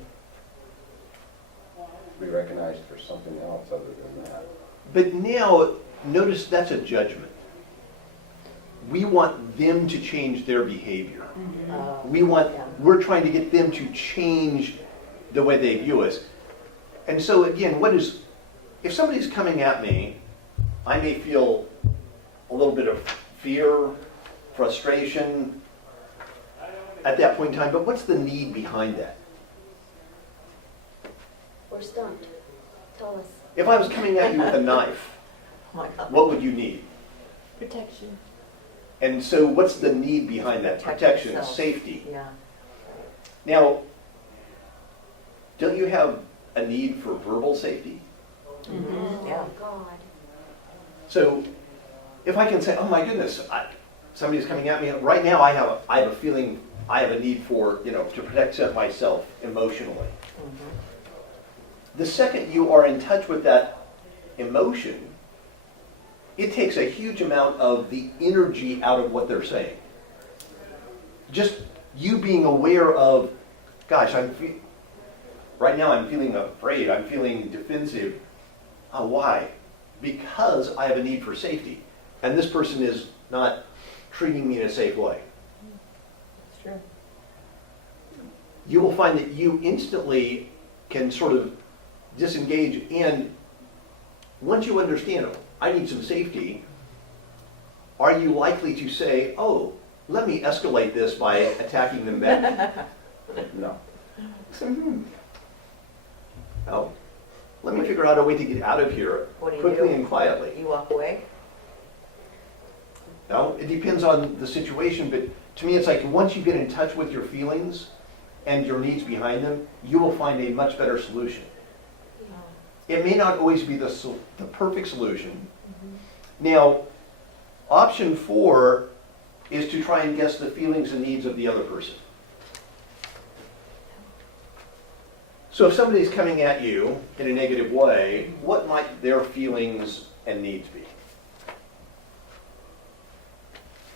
Be recognized for something else other than that. But now, notice that's a judgment. We want them to change their behavior. We're trying to get them to change the way they view us. And so again, if somebody's coming at me, I may feel a little bit of fear, frustration at that point in time, but what's the need behind that? We're stumped. Tell us. If I was coming at you with a knife, Oh my God. what would you need? Protection. And so what's the need behind that? Protect Protection, yourself. safety. Yeah. Now, don't you have a need for verbal safety? Mm-hmm. Yeah. Oh, God. So if I can say, oh my goodness, somebody's coming at me, right now I have a feeling, I have a need for, to protect myself emotionally. Mm-hmm. The second you are in touch with that emotion, it takes a huge amount of the energy out of what they're saying. Just you being aware of, gosh, right now I'm feeling afraid, I'm feeling defensive. Why? Because I have a need for safety. And this person is not treating me in a safe way. That's true. You will find that you instantly can sort of disengage, and once you understand, I need some safety, are you likely to say, oh, let me escalate this by attacking them back? No. Oh, let me figure out a way to get out of here What do you quickly do? and quietly. You walk away? No, it depends on the situation, but to me, it's like once you get in touch with your feelings and your needs behind them, you will find a much better solution. It may not always be the perfect solution. Now, option 4 is to try and guess the feelings and needs of the other person. So if somebody's coming at you in a negative way, what might their feelings and needs be?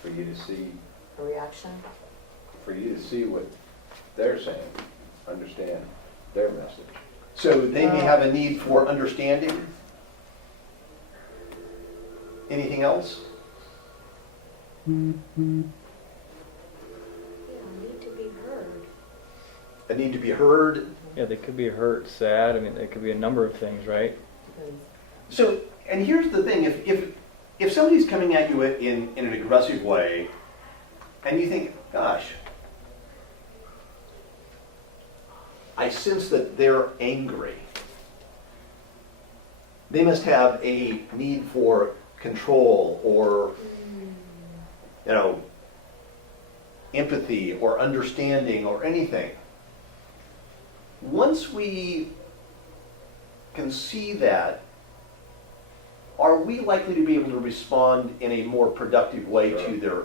For you to see, A reaction? for you to see what they're saying, understand their message. So they may have a need for understanding. Anything else? Yeah, need to be heard. A need to be heard. Yeah, they could be hurt, sad. I mean, it could be a number of things, right? So, and here's the thing, if somebody's coming at you in an aggressive way, and you think, gosh, I sense that they're angry. They must have a need for control or, empathy or understanding or anything. Once we can see that, are we likely to be able to respond in a more productive way to their...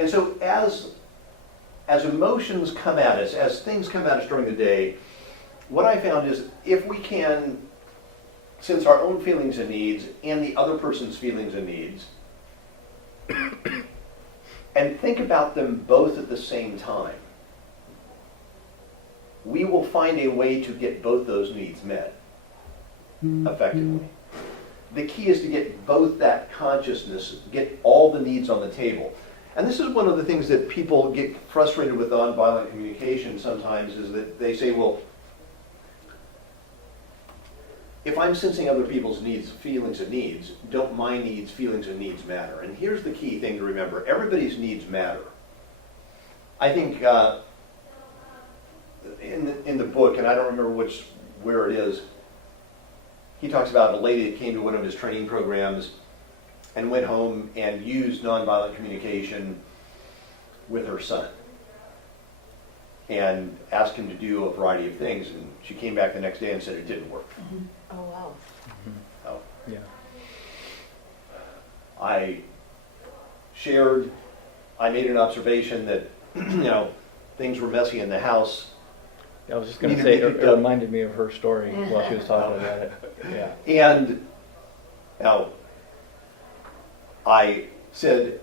And so as emotions come at us, as things come at us during the day, what I found is if we can sense our own feelings and needs and the other person's feelings and needs, and think about them both at the same time, we will find a way to get both those needs met effectively. The key is to get both that consciousness, get all the needs on the table. And this is one of the things that people get frustrated with nonviolent communication sometimes, is that they say, well, if I'm sensing other people's needs, feelings and needs, don't my needs, feelings and needs matter? And here's the key thing to remember. Everybody's needs matter. I think in the book, and I don't remember where it is, he talks about a lady that came to one of his training programs and went home and used nonviolent communication with her son and asked him to do a variety of things, and she came back the next day and said it didn't work. Oh, wow. Oh. Yeah. I made an observation that, things were messy in the house. I was just going to Needed say, to be it picked up. reminded me of her story while she was talking about it. Yeah. And now, I said,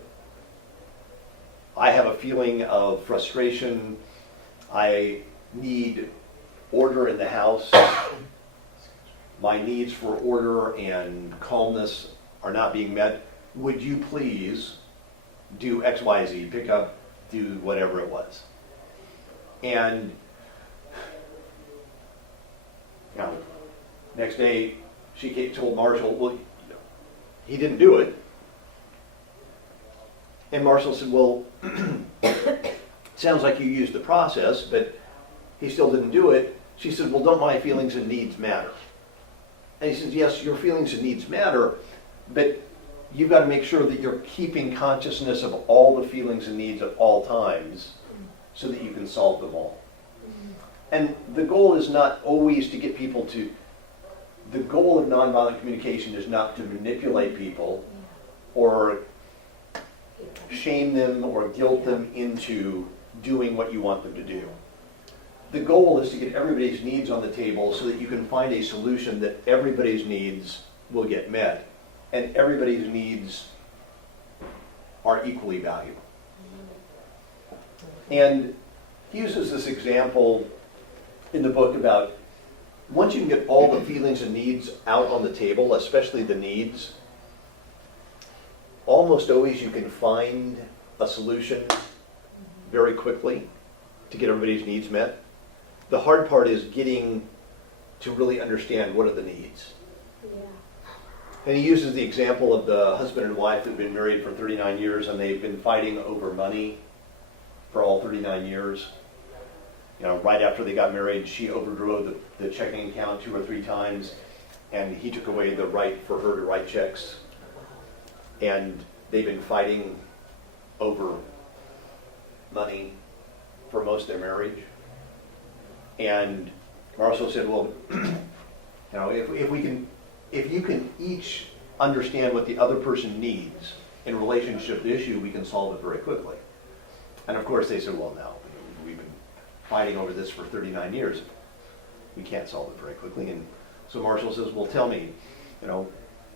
I have a feeling of frustration. I need order in the house. My needs for order and calmness are not being met. Would you please do X, Y, Z, pick up, do whatever it was? And next day, she told Marshall, well, he didn't do it. And Marshall said, well, sounds like you used the process, but he still didn't do it. She said, well, don't my feelings and needs matter? And he says, yes, your feelings and needs matter, but you've got to make sure that you're keeping consciousness of all the feelings and needs at all times so that you can solve them all. And the goal is not always to get people to, the goal of nonviolent communication is not to manipulate people or shame them or guilt them into doing what you want them to do. The goal is to get everybody's needs on the table so that you can find a solution that everybody's needs will get met and everybody's needs are equally valuable. And he uses this example in the book about once you can get all the feelings and needs out on the table, especially the needs, almost always you can find a solution very quickly to get everybody's needs met. The hard part is getting to really understand what are the needs. Yeah. And he uses the example of the husband and wife who've been married for 39 years and they've been fighting over money for all 39 years. right after they got married, she overdrew the checking account 2 or 3 times, and he took away the right for her to write checks. And they've been fighting over money for most of their marriage. And Marshall said, well, if you can each understand what the other person needs in relationship to the issue, we can solve it very quickly. And of course they said, well, no, we've been fighting over this for 39 years. We can't solve it very quickly. And so Marshall says, well, tell me,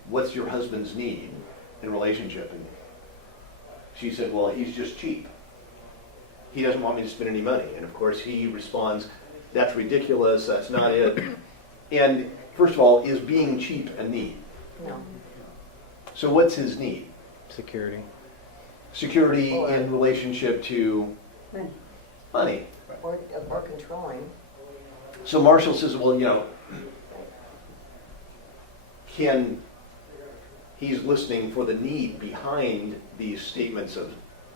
what's your husband's need in relationship? And she said, well, he's just cheap. He doesn't want me to spend any money. And of course he responds, that's ridiculous, that's not it. And first of all, is being cheap a need? No. So what's his need? Security. Security Or- in relationship to money. Or controlling. So Marshall says, well, he's listening for the need behind these statements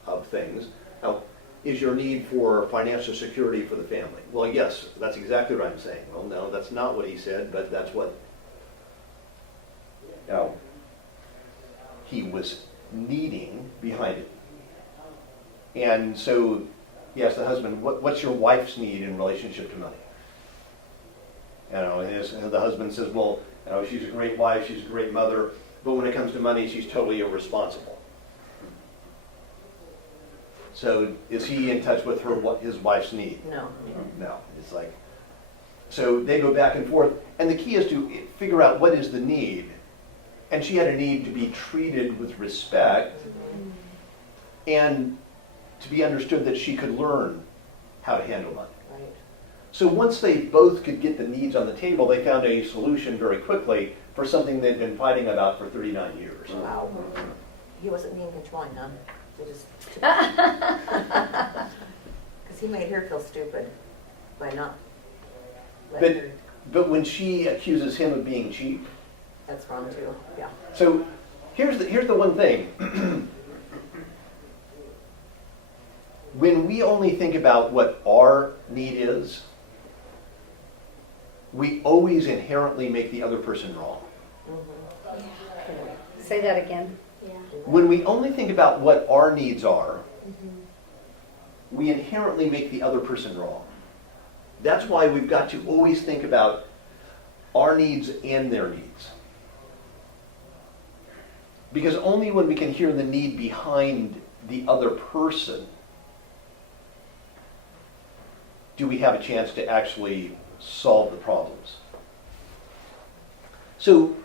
of things. Now, is your need for financial security for the family? Well, yes, that's exactly what I'm saying. Well, no, that's not what he said, but that's what he was needing behind it. And so he asked the husband, what's your wife's need in relationship to money? And the husband says, well, she's a great wife, she's a great mother, but when it comes to money, she's totally irresponsible. So is he in touch with his wife's need? No. No. It's like, so they go back and forth, and the key is to figure out what is the need. And she had a need to be treated with respect and to be understood that she could learn how to handle money. Right. So once they both could get the needs on the table, they found a solution very quickly for something they'd been fighting about for 39 years. Wow. He wasn't being controlling, huh? They just. Because he made her feel stupid by not letting her. But when she accuses him of being cheap, That's wrong too, yeah. so here's the one thing. When we only think about what our need is, we always inherently make the other person wrong. Say that again. Yeah. When we only think about what our needs are, we inherently make the other person wrong. That's why we've got to always think about our needs and their needs. Because only when we can hear the need behind the other person do we have a chance to actually solve the problems. So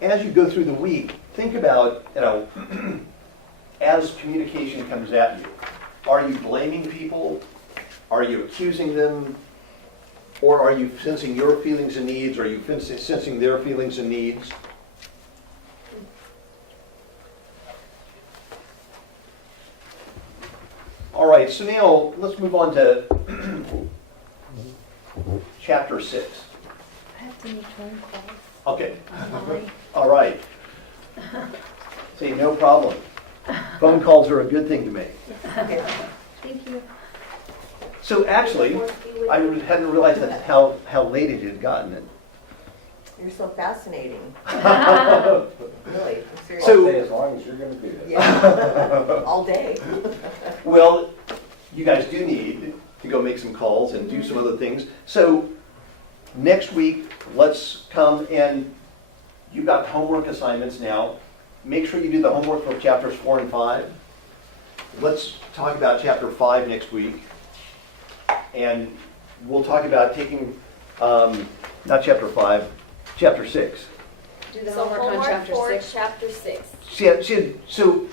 as you go through the week, think about, as communication comes at you, are you blaming people? Are you accusing them? Or are you sensing your feelings and needs? Are you sensing their feelings and needs? All right, so now let's move on to chapter 6. I have to make phone calls. Okay. Sorry. All right. See, no problem. Phone calls are a good thing to make. Thank you. So actually, I hadn't realized that's how late it had gotten. You're so fascinating. So- Really, I'm serious. So- Stay as long as you're gonna be there. Yeah. All day. Well, you guys do need to go make some calls and do some other things. So next week, let's come and you've got homework assignments now. Make sure you do the homework for chapters 4 and 5. Let's talk about chapter 5 next week. And we'll talk about taking, not chapter 5, chapter 6. Do the So homework on homework chapter for 6. chapter 6. So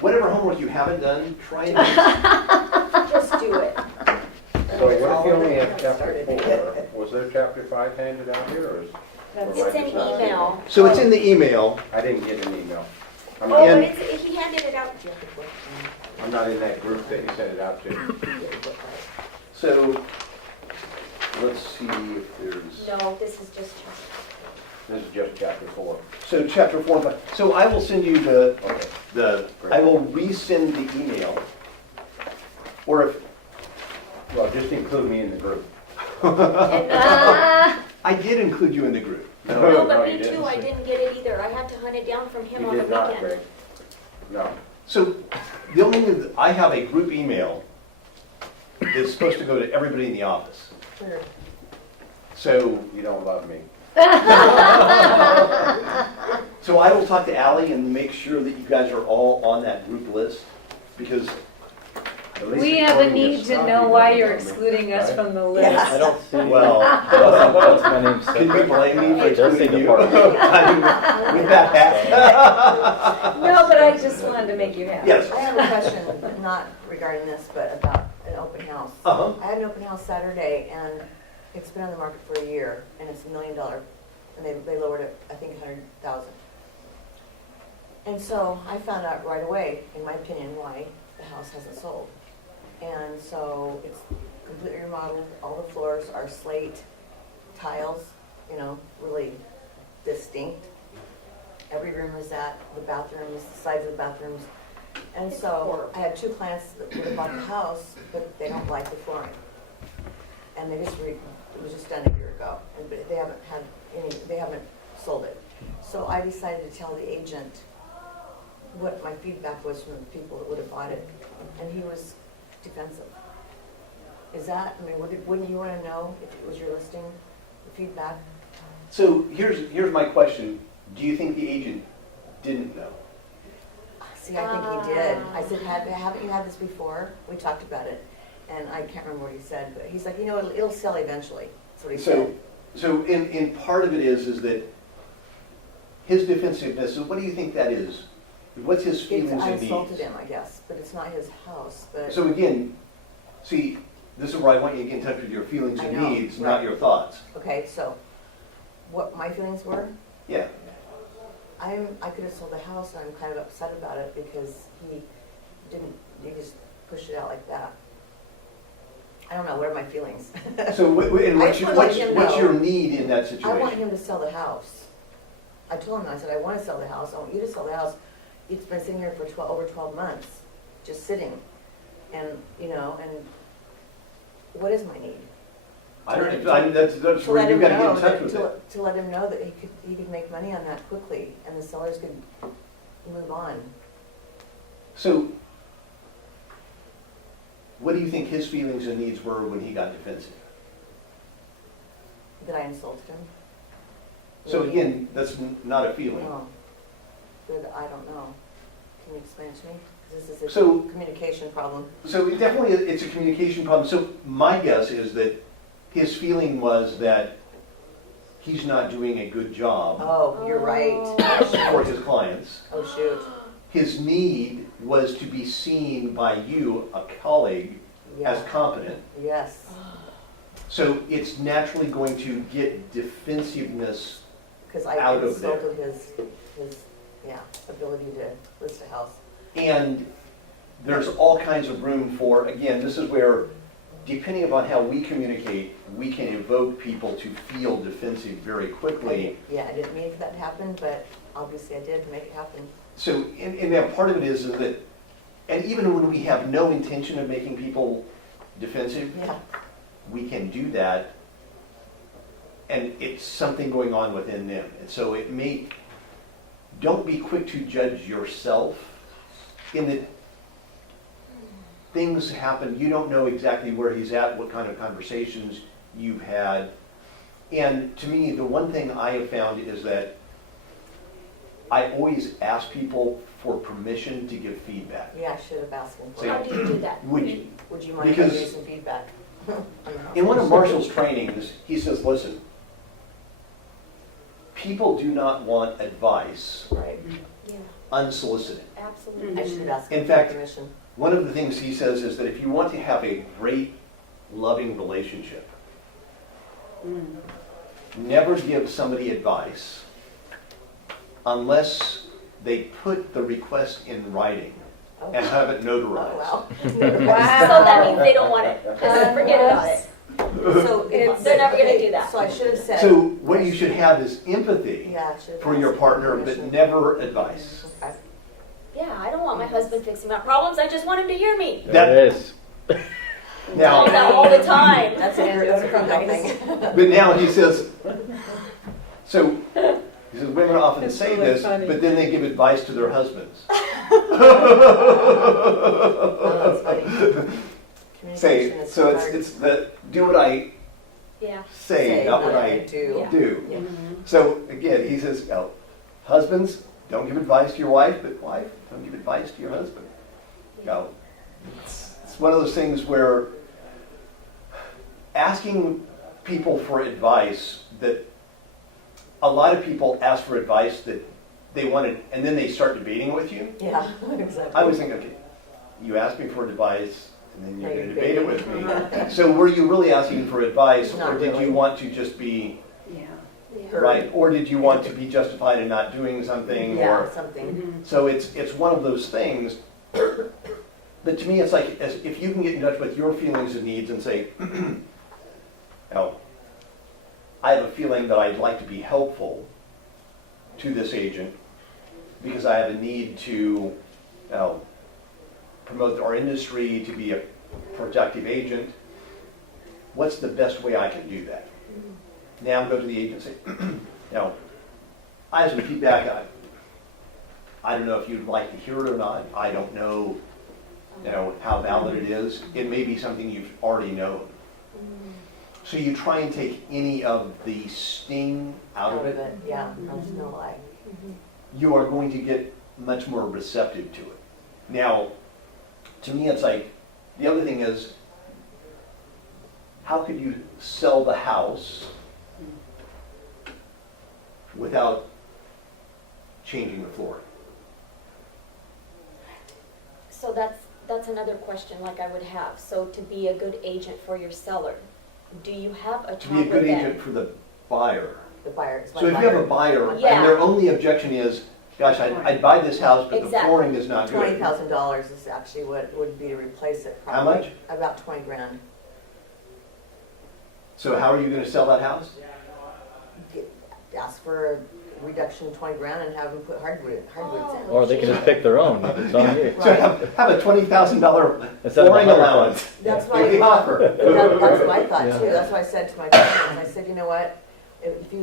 whatever homework you haven't done, try and Just do it. So what if you only have chapter 4? Was there chapter 5 handed out here, or is? It's an email. So it's in the email. I didn't get an email. I'm Oh, not, And- but he handed it out. I'm not in that group that he sent it out to. So let's see if there's. No, this is just chapter. This is just chapter 4. So chapter 4 and 5. So I will send you I Great. will resend the email. Or if Well, just include me in the group. I did include you in the group. No, but you me didn't. too, I didn't get it either. I had to hunt it down from him You on the did not, Greg. weekend. No. So the only thing that I have a group email that's supposed to go to everybody in the office. Sure. So You don't love me. So I will talk to Ally and make sure that you guys are all on that group list, because At least We have a according need to Scott, know you why don't you're love me, excluding us right? from the list. Yeah. I don't see. Well, What's my name? can you blame me for It does say excluding you? department. I mean, with that hat. No, but I just wanted to make you happy. Yes. I have a question, not regarding this, but about an open house. Uh-huh. I had an open house Saturday, and it's been on the market for a year, and it's $1 million, and they lowered it, I think, 100,000. And so I found out right away, in my opinion, why the house hasn't sold. And so it's completely remodeled, all the floors are slate tiles, you know, really distinct. Every room is that, the bathrooms, the sides of the bathrooms. And so I had two clients that would have bought the house, but they don't like the flooring. And they just, it was just done a year ago, and but they haven't had any, they haven't sold it. So I decided to tell the agent what my feedback was from the people that would have bought it, and he was defensive. Is that, I mean, wouldn't you want to know if it was your listing, the feedback? So here's my question. Do you think the agent didn't know? See, I think he did. I said, haven't you had this before? We talked about it, and I can't remember what he said, but he's like, you know, it'll sell eventually. That's what he said. So in part of it is that his defensiveness, so what do you think that is? What's his feelings I and insulted needs? him, I guess, but it's not his house, but. So again, see, this is where I want you to get in touch with your feelings I and know, needs, right. not your thoughts. Okay, so what my feelings were, Yeah. I could have sold the house, and I'm kind of upset about it because he just pushed it out like that. I don't know, what are my feelings? So and I what's, just your, wanna what's, let him what's know. your need in that I situation? want him to sell the house. I told him, I said, I want to sell the house, I want you to sell the house. It's been sitting here for over 12 months, just sitting. And, you know, and what is my need? That's To where let you've him got to get know in touch that, with it. to let him know that he could make money on that quickly, and the sellers could move on. So, what do you think his feelings and needs were when he got defensive? That I insulted him. So Really? again, that's not a feeling. No. That I don't know. Can you explain it to me? 'Cause this is a So- communication problem. So it definitely, it's a communication problem. So my guess is that his feeling was that he's not doing a good job Oh, you're right. for his clients. Oh, shoot. His need was to be seen by you, a colleague, as Yeah. competent. Yes, So it's naturally going to get defensiveness. because Out I of there. insulted his, yeah, ability to list a house. And there's all kinds of room for, again, this is where, depending upon how we communicate, we can evoke people to feel defensive very quickly. Yeah, I didn't mean for that to happen, but obviously I did make it happen. So, and that part of it is that, and even when we have no intention of making people defensive, Yeah, we can do that, and it's something going on within them. And so it may, don't be quick to judge yourself in that things happen, you don't know exactly where he's at, what kind of conversations you've had. And to me, the one thing I have found is that I always ask people for permission to give feedback. yeah, I should have asked him for See, How it. do you do that? Would you? Would you mind giving me Because- some feedback? In one of Marshall's trainings, he says, listen, people do not want advice Right, Yeah, unsolicited. absolutely. I should have asked In him for fact- permission. One of the things he says is that if you want to have a great, loving relationship, never give somebody advice unless they put the request in writing Oh, and have it oh, notarized. wow. So that means they don't want it. Just forget about it. So if- They're never gonna do that. So I should have said. So what you should have is empathy Yeah, I should have for your asked partner, permission. but never advice. Okay. Yeah, I don't want my husband fixing my problems. I just want him to hear me. That- There it is. Now, All the time. That's a grown-up thing. but now he says, so, he says, women often That's say really this, funny. but then they give advice to their husbands. Oh, that's funny. Say, Communication is so hard. it's the, do what I Yeah. say, not what I do. Yeah. do. Yeah. So again, he says, husbands, don't give advice to your wife, but wife, don't give advice to your husband. It's one of those things where asking people for advice, that a lot of people ask for advice that they wanted, and then they start debating with you. Yeah, exactly. I was thinking, okay, you asked me for advice, and then you're Now going to you're debate it with debating. me. So were you really asking for advice, or Not did really. you want to just be Yeah. Yeah. right? Or did you want to be justified in not doing something? Yeah, Or something. so it's one of those things. But to me, it's like as if you can get in touch with your feelings and needs and say, I have a feeling that I'd like to be helpful to this agent because I have a need to promote our industry, to be a productive agent. What's the best way I can do that? Now go to the agent and say, I have some feedback. I don't know if you'd like to hear it or not. I don't know, how valid it is. It may be something you've already known. So you try and take any of the sting out of it. Yeah, that's no lie. You are going to get much more receptive to it. Now, to me, it's like, the other thing is, how could you sell the house without changing the floor? So that's another question like I would have. So to be a good agent for your seller, do you have a To talk be a with good them? agent for the buyer. The buyer, it's my So if you have a buyer, and Yeah. their only objection is, gosh, I'd buy this house, but the Exactly. flooring is not good. $20,000 is actually what it would be to replace it. How probably. much? About 20 grand. So how are you gonna sell that house? Ask for a reduction of 20 grand and have them put hardwoods in. Or they can just pick their own, it's on you. So have a $20,000 Instead of flooring 100. allowance. That's Make the why, offer. that's what I thought Yeah. too. That's why I said to my clients, I said, you know what? If we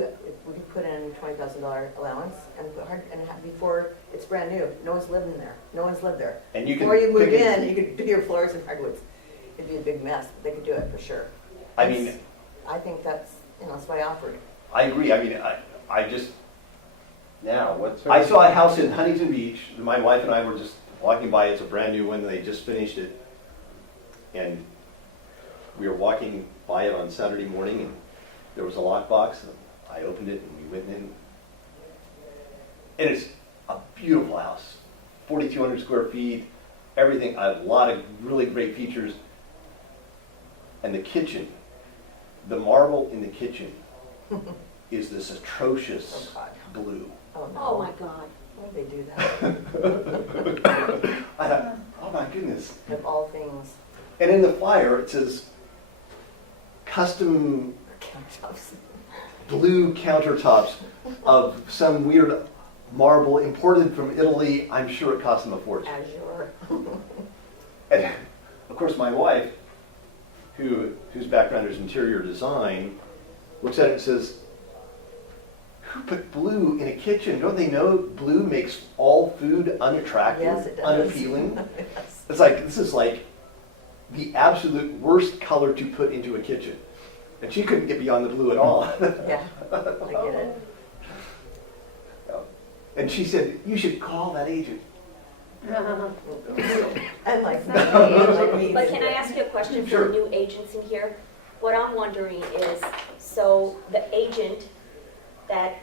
could put in $20,000 allowance and put before it's brand new, no one's living there. No one's lived there. And you can Before you move pick it- in, you could do your floors and hardwoods. It'd be a big mess, but they could do it for sure. I mean, I think that's what I offered. I agree. I mean, I just, Now, what's? I saw a house in Huntington Beach. My wife and I were just walking by. It's a brand new one. They just finished it. And we were walking by it on Saturday morning, and there was a lockbox. And I opened it, and we went in. And it's a beautiful house, 4,200 square feet, everything, a lot of really great features. And the kitchen, the marble in the kitchen is this atrocious Oh, God. blue. Oh, no. Oh my God. Why would they do that? I thought, oh my goodness. Of all things, And in the flyer, it says custom countertops. blue countertops of some weird marble imported from Italy. I'm sure it cost them a fortune. Azure. And of course, my wife, whose background is interior design, looks at it and says, who put blue in a kitchen? Don't they know blue makes all food unattractive, Yes, it does. unappealing? Yes. It's like, this is like the absolute worst color to put into a kitchen. And she couldn't get beyond the blue at all. Yeah, I get it. And she said, you should call that agent. And like me. But can I ask you a question for Sure. the new agents in here? What I'm wondering is, so the agent that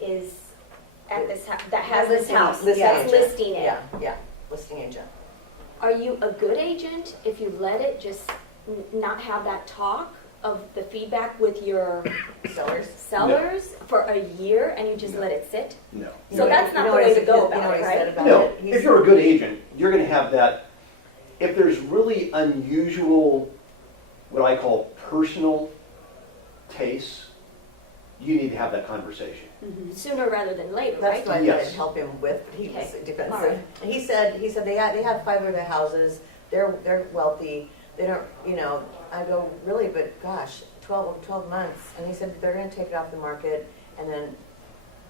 is at this, that has this house, Listing that's agent. listing it. Yeah, listing agent. Are you a good agent if you let it just not have that talk of the feedback with your sellers for a year and you just No. let it sit? No. So that's not the way to go about it, right? No, if you're a good agent, you're going to have that. If there's really unusual, what I call personal tastes, you need to have that conversation. Sooner rather than later, That's right? what I Yes. could help him with, but he was Okay. defensive. All right. And he said they have 5 other houses, they're wealthy, they don't, I go, really, but gosh, 12 months. And he said they're gonna take it off the market and then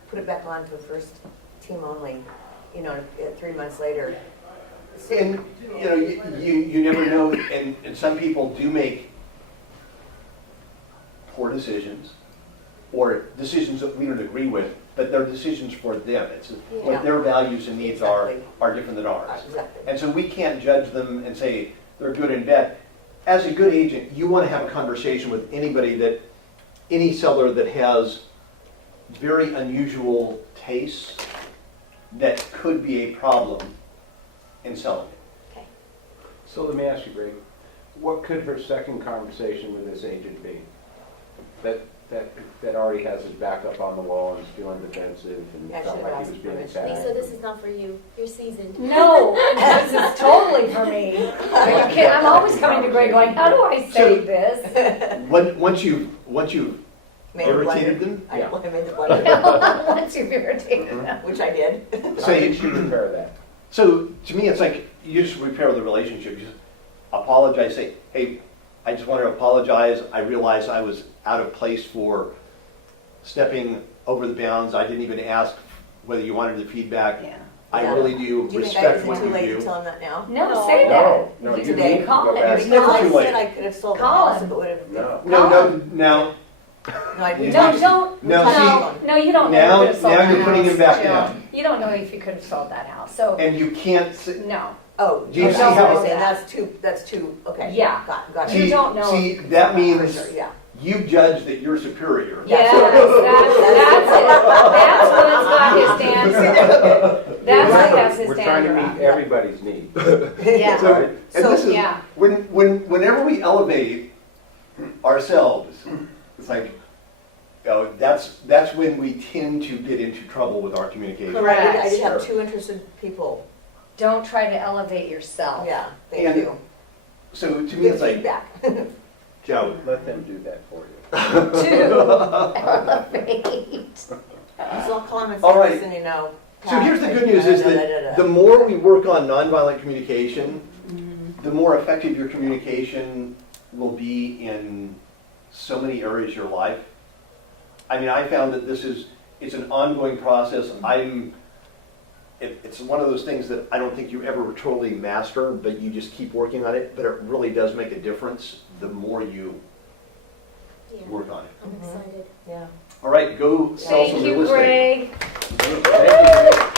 put it back on for first team only, 3 months later. And, you never know, and some people do make poor decisions, or decisions that we don't agree with, but they're decisions for them. It's Yeah. what their values and needs are Exactly. different than ours. Exactly. And so we can't judge them and say they're good and bad. As a good agent, you want to have a conversation with any seller that has very unusual tastes that could be a problem in selling it. So let me ask you, Greg, what could her second conversation with this agent be? That already has his back up on the wall and is feeling defensive and Yeah, felt should like ask he was being permission. attacked. Lisa, this is not for you. You're seasoned. No, this is totally for me. Are you kidding? I'm always coming to Greg going, how do I say this? Once you've Made a irritated blunder. them, I Yeah. I made the blunder, Once you've irritated them. which I did. How did she repair that? so to me, it's like you just repair the relationship. You just apologize, say, hey, I just want to apologize. I realize I was out of place for stepping over the bounds. I didn't even ask whether you wanted the feedback. Yeah. I Yeah. really do Do you think respect is what it too you late to do. tell him that now? No, say No, that. no, You you today, need to call go him. back. It's never I too said late. I could have sold the Call house him. if it would have. No. No, now, No, I didn't. No, Don't, No, no, you don't know now- if you could have sold now that you're putting him house, back Jill. down. You don't know if you could have sold that house, so, and you can't say, no. Oh, Do you that's see what how- I'm saying. That's too, okay. Yeah. Got You it. don't know see, if you could that sell that means For sure, yeah. you judge that you're superior. Yes, that's it. That's what got his dander. That's what has his We're trying to dander meet everybody's needs. Yeah. So, Right. and So, this is, yeah. whenever we elevate ourselves, it's like, that's when we tend to get into trouble with our communication. Correct. I did have Sure. 2 interested people. Don't try to elevate yourself. Yeah, thank And- you. So to me, Good it's like, feedback. Joe, Let them do that for you. To elevate. So I'll call him and All say, right. listen, so here's the good news is that the more we work on nonviolent communication, the more effective your communication will be in so many areas of your life. I mean, I found that it's an ongoing process. It's one of those things that I don't think you ever totally master, but you just keep working on it. But it really does make a difference the more you Yeah, work on it. I'm excited. Yeah. All right, go sell some Thank real you, estate. Greg. Thank you.